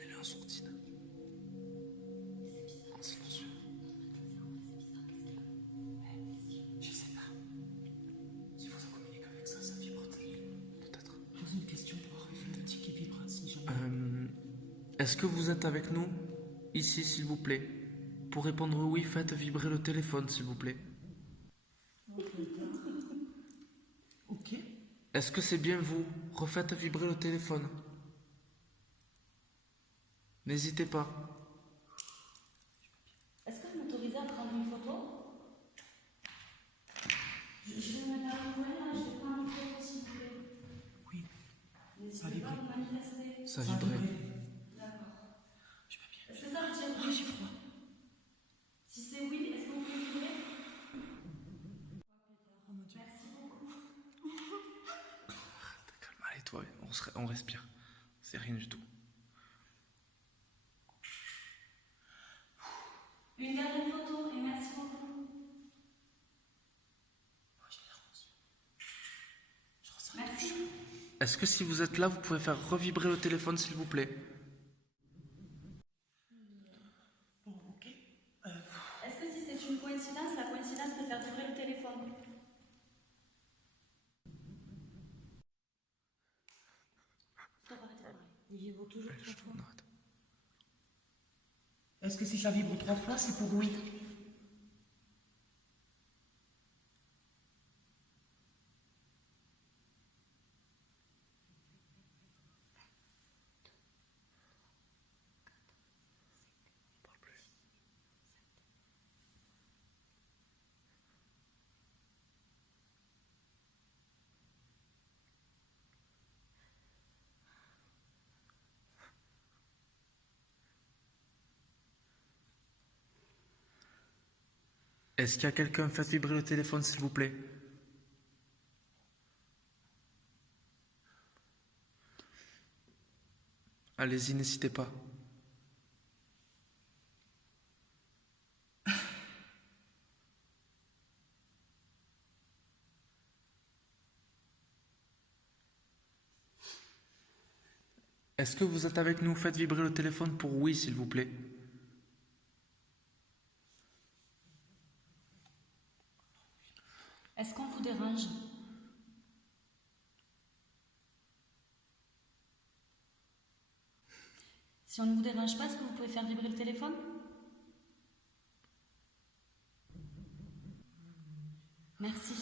Elle est en sourdine. En silencieux. Je sais pas. Si vous en communiquez avec ça, ça vibre. Peut-être. Pose une question pour avoir un petit qui vibre si jamais. Est-ce que vous êtes avec nous ici, s'il vous plaît? Pour répondre oui, faites vibrer le téléphone, s'il vous plaît. Ok. Est-ce que c'est bien vous? Refaites vibrer le téléphone. N'hésitez pas. Est-ce que vous m'autorisez à prendre une photo? Je vais me mettre à l'envers, là, je vais prendre une photo s'il vous plaît. Oui. Ça N'hésitez pas à vibre. me manifester. Ça Ça a vibrait. vibré. D'accord. Je vais bien. Est-ce que ça veut dire Oui, j'ai froid. Si c'est oui, est-ce que vous pouvez vibrer? Oh mon Dieu. Merci beaucoup. Calme, allez, toi, on respire. C'est rien du tout. Une dernière photo et merci beaucoup. Oh, j'ai l'air rose. Je ressens Merci. Est-ce que si vous êtes là, vous pouvez faire revibrer le téléphone, s'il vous plaît? Bon, ok. Est-ce que si c'est une coïncidence, la coïncidence peut faire vibrer le téléphone? Stop, arrêtez de parler. Il vibre toujours trois fois. On arrête. Est-ce que si ça vibre 3 fois, c'est pour oui? On parle plus. Est-ce qu'il y a quelqu'un? Faites vibrer le téléphone, s'il vous plaît. Allez-y, n'hésitez pas. Est-ce que vous êtes avec nous? Faites vibrer le téléphone pour oui, s'il vous plaît. Est-ce qu'on vous dérange? Si on ne vous dérange pas, est-ce que vous pouvez faire vibrer le téléphone? Merci.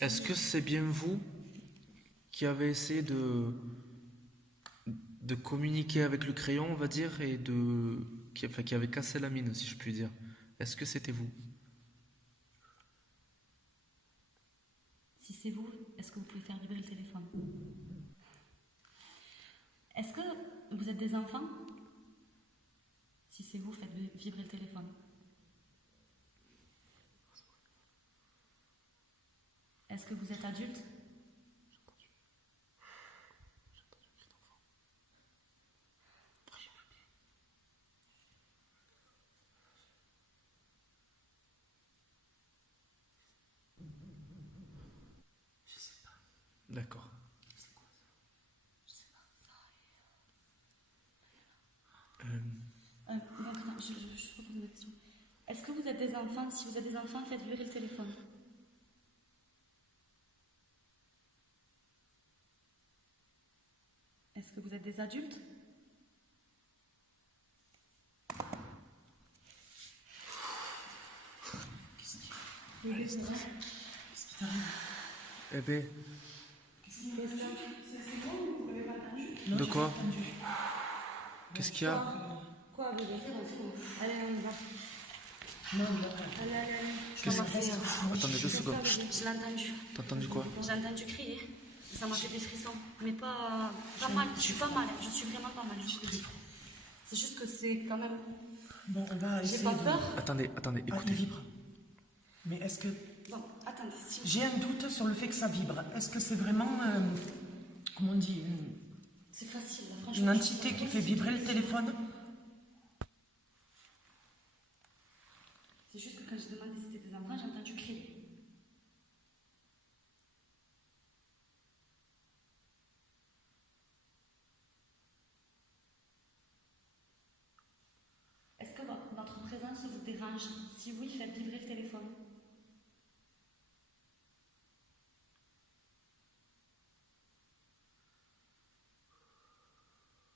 Est-ce que c'est bien vous qui avez essayé de communiquer avec le crayon, on va dire, et qui avait cassé la mine, si je puis dire? Est-ce que c'était vous? Si c'est vous, est-ce que vous pouvez faire vibrer le téléphone? Est-ce que vous êtes des enfants? Si c'est vous, faites vibrer le téléphone. Est-ce que vous êtes adulte? D'accord. Non, attends, je repose la question. Est-ce que vous êtes des enfants? Si vous êtes des enfants, faites vibrer le téléphone. Est-ce que vous êtes des adultes? Eh ben. De quoi? Qu'est-ce qu'il y a? Quoi, bébé? C'est bon, c'est bon. Allez, on y va. Non, Allez, allez, allez. Qu'est-ce que... Attendez 2 secondes. Je l'ai entendu. T'as entendu quoi? J'ai entendu crier. Ça m'a fait des frissons. Mais pas mal. Je suis pas mal. Je suis vraiment pas mal. Je vous le dis. C'est juste que c'est quand même. bon, on va J'ai essayer pas de... peur. Attendez, Ah, il écoutez. vibre. Mais est-ce que... Bon, attendez, si. J'ai un doute sur le fait que ça vibre. Est-ce que c'est vraiment, comment on dit, C'est facile, là, une franchement. entité qui fait vibrer le téléphone? C'est juste que quand j'ai demandé si c'était des enfants, j'ai entendu crier. Est-ce que votre présence vous dérange? Si oui, faites vibrer le téléphone.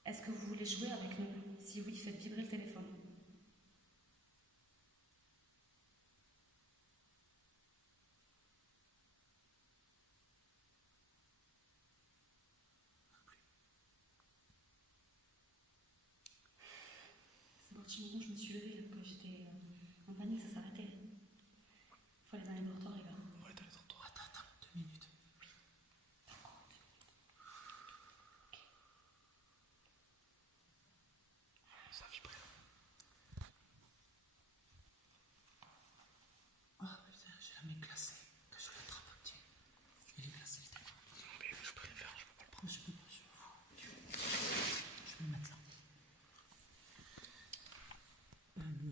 Est-ce que vous voulez jouer avec nous? Si oui, faites vibrer le téléphone. C'est parti du moment où je me suis levée, quand j'étais en panique, ça s'arrêtait. Il faut aller dans les dortoirs, les gars. Ouais, t'as les trottoirs. Attends, 2 minutes. Ça vibre. Ah, putain, j'ai la main glacée. Que je l'attrape, tiens. Il est glacé, le téléphone. Mais je peux rien faire, je peux pas le prendre. Je peux pas, je vais le mettre là.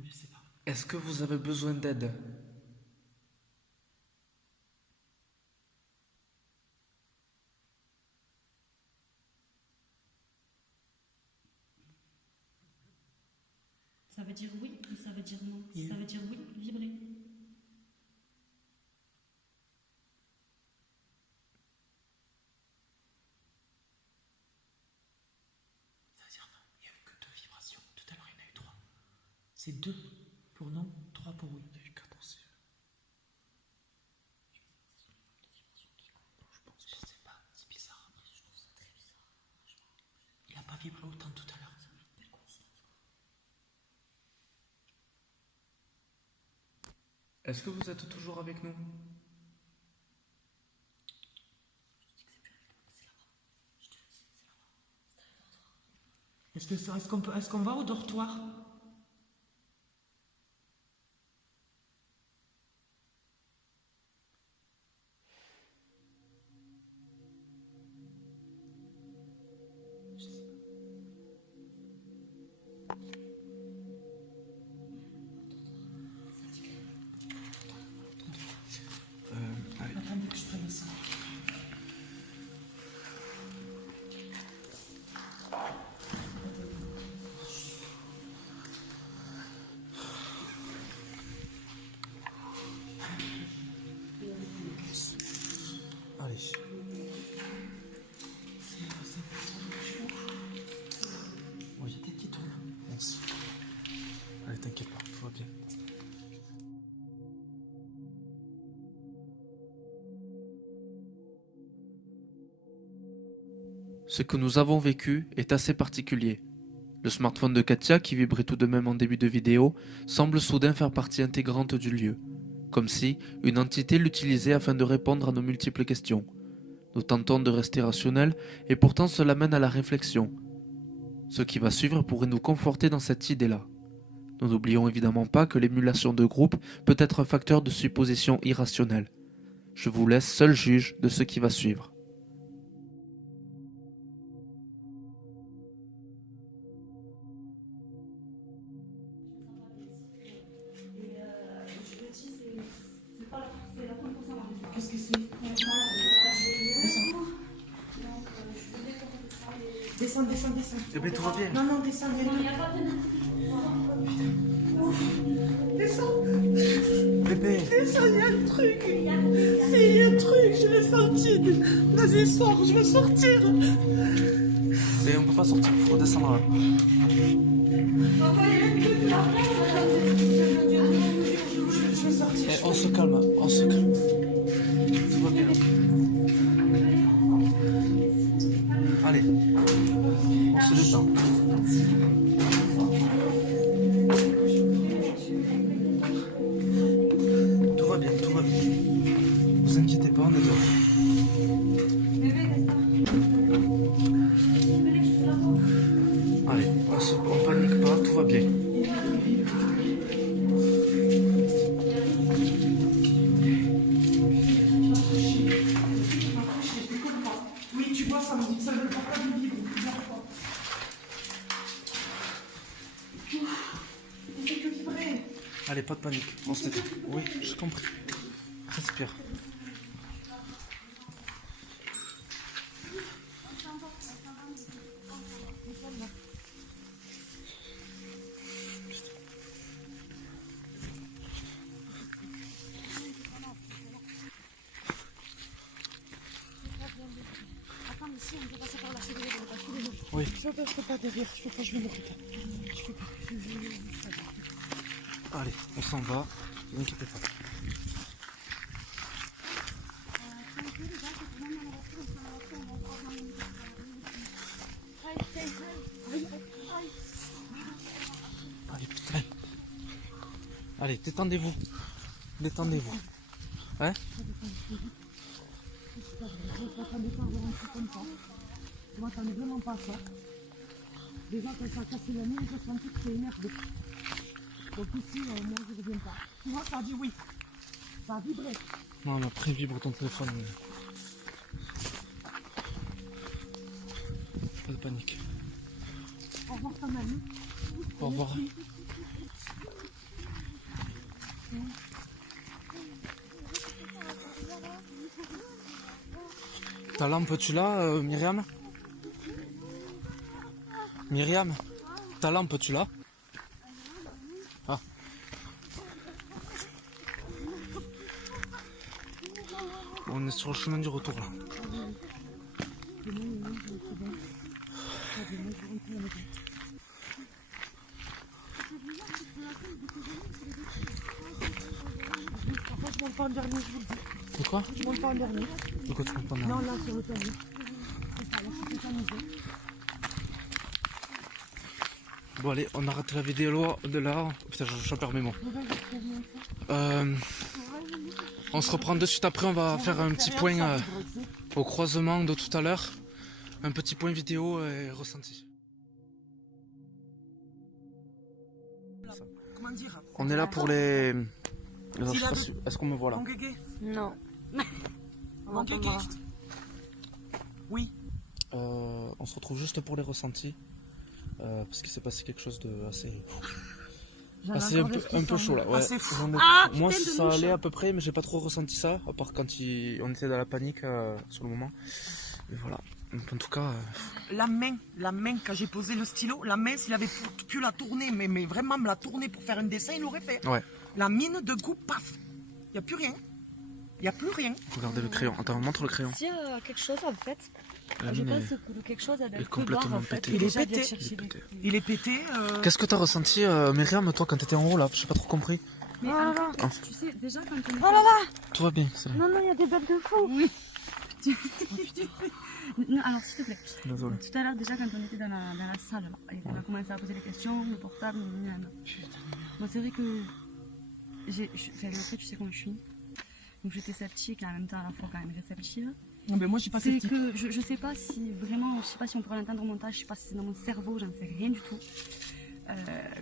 Je sais pas. Est-ce que vous avez besoin d'aide? Ça veut dire oui ou ça veut dire non? Si Oui. ça veut dire oui, vibrez. Ça veut dire non, il n'y a eu que 2 vibrations. Tout à l'heure, il y en a eu 3. C'est 2 pour non, 3 pour oui. Il y a eu 4 aussi. Je sais pas, c'est bizarre. Il a pas vibré autant tout à l'heure. Est-ce que vous êtes toujours avec nous? Est-ce qu'on va au dortoir? Allez. Attendez que je prenne ça. Allez. Oui, il y a tête qui tourne. Merci. Allez, t'inquiète pas, tout va bien. Ce que nous avons vécu est assez particulier. Le smartphone de Katia, qui vibrait tout de même en début de vidéo, semble soudain faire partie intégrante du lieu, comme si une entité l'utilisait afin de répondre à nos multiples questions. Nous tentons de rester rationnels et pourtant cela mène à la réflexion. Ce qui va suivre pourrait nous conforter dans cette idée-là. Nous n'oublions évidemment pas que l'émulation de groupe peut être un facteur de supposition irrationnelle. Je vous laisse seul juge de ce qui va suivre. Qu'est-ce que c'est? Descends. Descends. Eh ben, tout va bien. Non, descends, il y a 2. Descends, Bébé. il y a un truc. Il y a un truc, je l'ai senti. Vas-y, sors, je veux sortir. Et on peut pas sortir, faut redescendre là. Je veux sortir. Eh, on se calme. Tout va bien. Allez, on se détend. Tout va bien. Vous inquiétez pas, on est dehors. Allez, on panique pas, tout va bien. Allez, pas de panique. On se détend. Oui, j'ai compris. Respire. Attends, mais si, on peut passer par là, je suis désolée, je suis désolée. Oui. Je peux pas derrière, je peux pas, je vais mourir. Allez, on s'en va. Ne vous inquiétez pas. Allez, putain. Allez, détendez-vous. Détendez-vous. Ouais? Je m'attendais vraiment pas à ça. Déjà, quand ça a cassé la main, je sentais que c'était énervé. Donc ici, moi, je reviens pas. Tu vois, ça a dit oui. Ça a vibré. Non, mais après, vibre ton téléphone. Pas de panique. Au revoir, ta mamie. Au revoir. Ta lampe, tu l'as, Myriam? Myriam, ta lampe, tu l'as? Ah. On est sur le chemin du retour là. Parfois, je monte pas en dernier, je vous le dis. De quoi? Je monte pas en dernier. De quoi tu montes pas? Non, là, sur le panier. C'est ça, là, je suis tétanisée. Bon allez, on arrête la vidéo de là. Putain, j'en perds mes mots. On se reprend de suite après, on va faire un petit point au croisement de tout à l'heure. Un petit point vidéo et ressenti. Comment dire? On est là pour les... Je sais Dis-la pas de- si- Est-ce qu'on me voit là? Mon guégué. Non. Mon guégué. Oui. On se retrouve juste pour les ressentis. Parce qu'il s'est passé quelque chose de assez... assez un peu chaud là. Ouais. Assez fou. J'en ai- Ah, Moi putain de ça mouche. allait à peu près, mais j'ai pas trop ressenti ça, à part quand on était dans la panique sur le moment. Mais voilà. Donc, en tout cas, La main, quand j'ai posé le stylo, la main, s'il avait pu la tourner, mais vraiment me la tourner pour faire un dessin, il l'aurait fait. ouais. La mine de coup, paf. Il n'y a plus rien. Il n'y a plus rien. Regardez le crayon. Attends, montre le crayon. S'il y a quelque chose en fait, La je mine pense est- que le quelque chose elle est peut complètement boire, en fait. pété. Il est Déjà, pété. viens chercher Il est des- pété. Il est pété. Qu'est-ce que t'as ressenti, Myriam, toi, quand t'étais en haut là? J'ai pas trop compris. Mais Oh là en là. fait, tu sais, déjà quand on est... Oh là là. Tout va bien, c'est Non, non, il y a des bêtes de fou. Oui. Non, alors s'il te plaît. désolé. Tout à l'heure, déjà, quand on était dans la salle, là, et on a commencé à poser des questions, le portable, moi, c'est vrai que. Après, tu sais comment je suis. Donc, j'étais sceptique et en même temps, à la fois, quand même réceptive. Non, mais moi, je suis pas C'est sceptique. que je sais pas si vraiment, je sais pas si on pourrait l'entendre au montage, je sais pas si c'est dans mon cerveau, j'en sais rien du tout.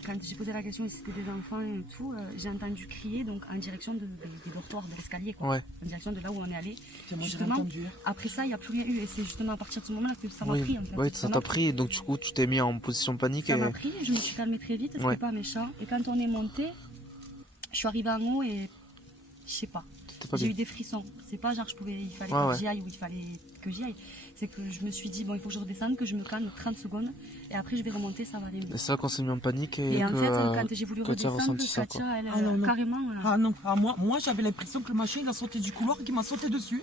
Quand j'ai posé la question si c'était des enfants et tout, j'ai entendu crier donc en direction des dortoirs, de l'escalier, quoi. Ouais. En direction de là où on est allé. Tiens, moi, j'ai Justement, entendu. après ça, il n'y a plus rien eu. Et c'est justement à partir de ce moment-là que ça m'a Oui, pris, en fait. oui, ça m'a t'a pris, donc du coup, tu t'es mis en position panique Ça et... m'a pris, je me suis calmée très vite, c'était Ouais. pas méchant. Et quand on est monté, je suis arrivée en haut et je sais pas. T'étais pas J'ai eu bien. des frissons. C'est pas genre il fallait Ouais, pas ouais. que j'y aille ou il fallait que j'y aille. C'est que je me suis dit, bon, il faut que je redescende, que je me calme 30 secondes et après je vais remonter, ça va aller mieux. Et c'est là qu'on s'est mis en panique et, Et en que, fait, quand j'ai voulu que tu as redescendre, ressenti ça, quoi. Katia, elle, Ah non, non. carrément. Ah non, moi j'avais l'impression que le machin il a sauté du couloir et qu'il m'a sauté dessus.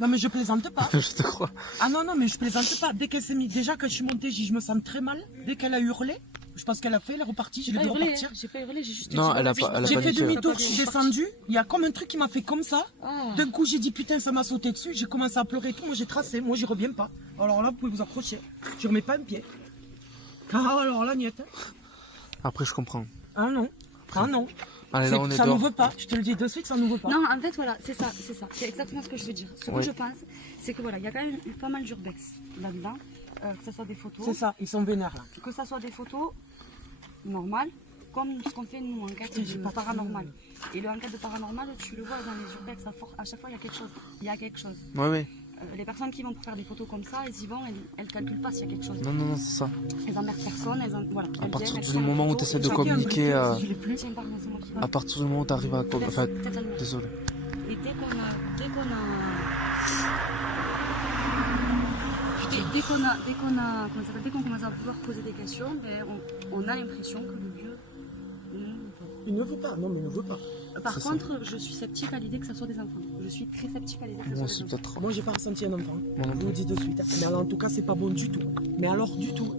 Non mais je plaisante pas. Je te crois. Ah non, non, mais je plaisante pas. Dès qu'elle s'est mise, déjà quand je suis montée, je me sens très mal. Dès qu'elle a hurlé, je pense qu'elle a fait, elle est repartie, je l'ai vu repartir. J'ai pas hurlé, j'ai juste Non, dit, elle a vas-y, pas- elle a J'ai pas fait paniqué. demi-tour, Pas je suis bien, descendue. Il y a comme un truc qui m'a fait comme ça. Ah. D'un coup, j'ai dit putain, ça m'a sauté dessus. J'ai commencé à pleurer et tout. Moi, j'ai tracé. Moi, j'y reviens pas. Alors là, vous pouvez vous accrocher. Je remets pas un pied. Ah, alors là, niette. Après, je comprends. Ah non. Ah non. Allez, là, on est Ça dehors. nous veut pas. Je te le dis de suite, ça nous veut pas. Non, en fait, voilà, c'est ça, c'est ça. C'est exactement ce que je veux dire. Ce Oui. que je pense, c'est que voilà, il y a quand même eu pas mal d'urbex là-dedans, que ce soit des photos, C'est ça. Ils sont vénères là. que ce soit des photos normales, comme ce qu'on fait nous en enquête Putain, j'ai de pas paranormal. Et le enquête de paranormal, tu le vois dans les urbex, à chaque fois il y a quelque chose. Il y a quelque chose. Ouais, ouais. Les personnes qui vont pour faire des photos comme ça, elles y vont, elles calculent pas s'il y a quelque chose. Non, non, non, c'est ça. Elles emmerdent personne, voilà. À Elles partir viennent, elles du prennent moment la où photo, tu essaies et de chacun- communiquer, Tiens, pardon, c'est moi qui à parle. partir du moment où tu arrives à... Enfin, Peut-être la lumière. désolé. Et dès qu'on a, dès qu'on commence à vouloir poser des questions, ben, on a l'impression que le vieux Il ne veut pas, non mais il ne veut pas. Par C'est contre, je suis sceptique à l'idée que ça soit des enfants. Je suis très sceptique à l'idée que ça Moi soit aussi, des enfants. peut-être. Moi j'ai pas ressenti un enfant, Moi non je vous le dis de suite. Mais alors en tout cas c'est pas bon du tout. Mais alors du tout.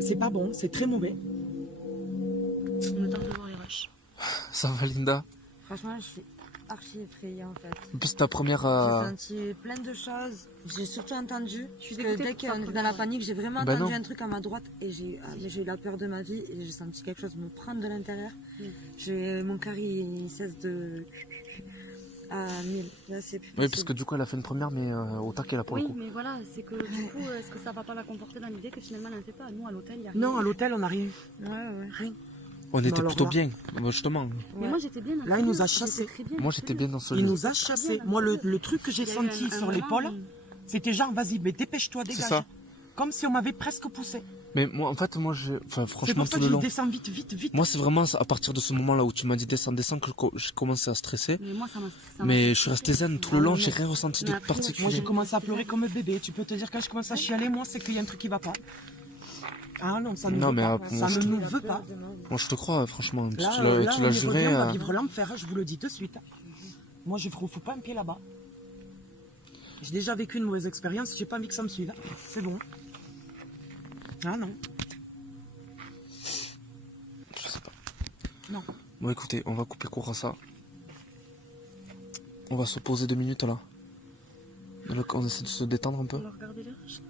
C'est pas bon, c'est très mauvais. On me tarde de voir les rushs. Ça va, Linda? Franchement, je suis archi effrayée en fait. En plus, ta première... J'ai senti plein de choses. J'ai surtout entendu. Je suis que dégoûtée dès pour ça, qu'on était première dans la fois. panique, j'ai vraiment Bah entendu non. un truc à ma droite et j'ai eu la peur de ma vie et j'ai senti quelque chose me prendre de l'intérieur. Mon cœur il cesse de. À 1000. Là, c'est plus Oui, possible. parce que du coup, elle a fait une première, mais au taquet, là, pour Oui, le coup. mais voilà, c'est que du coup, est-ce que ça va pas la conforter dans l'idée que finalement elle ne fait pas? Nous, à l'hôtel, il y a rien. Non, à l'hôtel on a rien eu. Ouais, ouais. Rien. On était alors plutôt là- bien, justement. Mais moi, j'étais bien. Là, il nous a chassés. Moi, j'étais bien dans ce Il lieu. nous a chassés. Moi le truc que j'ai senti sur l'épaule, c'était genre vas-y, mais dépêche-toi, C'est dégage. ça. Comme si on m'avait presque poussé. Mais moi, en fait, moi, enfin, C'est franchement, pour ça tout que le je long. descends vite, vite, vite. Moi, c'est vraiment à partir de ce moment-là où tu m'as dit descends, descends que j'ai commencé à stresser. Mais moi, ça m'a. Mais je suis resté zen tout le long, j'ai mais- rien ressenti de mais après, Moi particulier. j'ai commencé à pleurer comme un bébé. Tu peux te dire quand je commence à chialer, moi c'est qu'il y a un truc qui va pas. Ah non, ça ne Non, veut mais pas. moi, Ça je ne te- nous veut pas. Moi, je te crois, franchement. Là, tu là, l'as on y juré. revient, on va vivre l'enfer, je vous le dis de suite. Moi je ne fous pas un pied là-bas. J'ai déjà vécu une mauvaise expérience, j'ai pas envie que ça me suive. C'est bon. Ah non. Je sais pas. Non. Bon, écoutez, on va couper court à ça. On va se poser 2 minutes là. On essaie de se détendre un peu. On va regarder les rushs.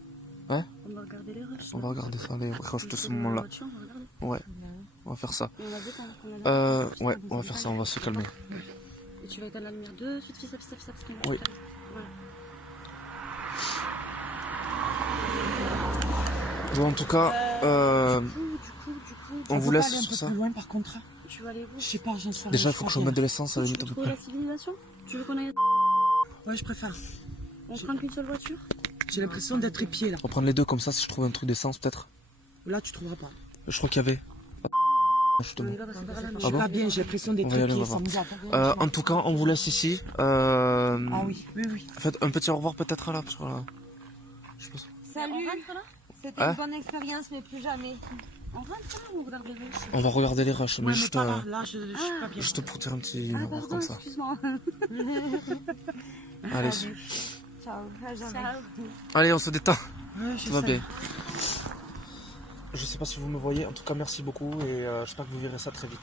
Ouais. On va regarder les rushs. On va regarder ça, les rushs de ce On va moment-là. dans la voiture, on va regarder. Ouais, on va faire ça. Et on a vu qu'on a Ouais, on va faire ça, on va se calmer. Et tu vas éteindre la lumière de suite, fils, Oui. Voilà. Bon, en tout cas, Du coup, on vous peut pas laisse aller un sur peu ça. plus loin par contre. tu vas aller où? Je sais pas, j'en sais rien. Déjà, il je faut que je crois remette de bien. l'essence à la Tu limite à veux peu trouver près. la civilisation? Tu veux qu'on aille... Ouais, je préfère. On prend qu'une seule voiture? J'ai l'impression d'être épié là. On va prendre les deux comme ça si je trouve un truc d'essence peut-être. Là tu trouveras pas. Je crois qu'il y avait. On Justement. y va parce que vers la Je Ah suis bon pas bien, j'ai l'impression d'être On va y aller, épié, on va ça me voir. va. En tout cas, on vous laisse ici. Ah oui, oui, oui. Faites un petit au revoir peut-être là, parce que là. Je pense. Salut. On rentre là? C'était Hein une bonne expérience, mais plus jamais. On rentre là ou on regarde les rushs? On va regarder les rushs, mais Ouais, mais juste, pas là, là je suis pas bien. juste pour tirer un petit Ah, au revoir pardon, comme ça. excuse-moi. Allez, Ciao. À jamais. Ciao. allez, on se détend. Ouais, Tout va bien. Je sais pas si vous me voyez. En tout cas, merci beaucoup et j'espère que vous verrez ça très vite.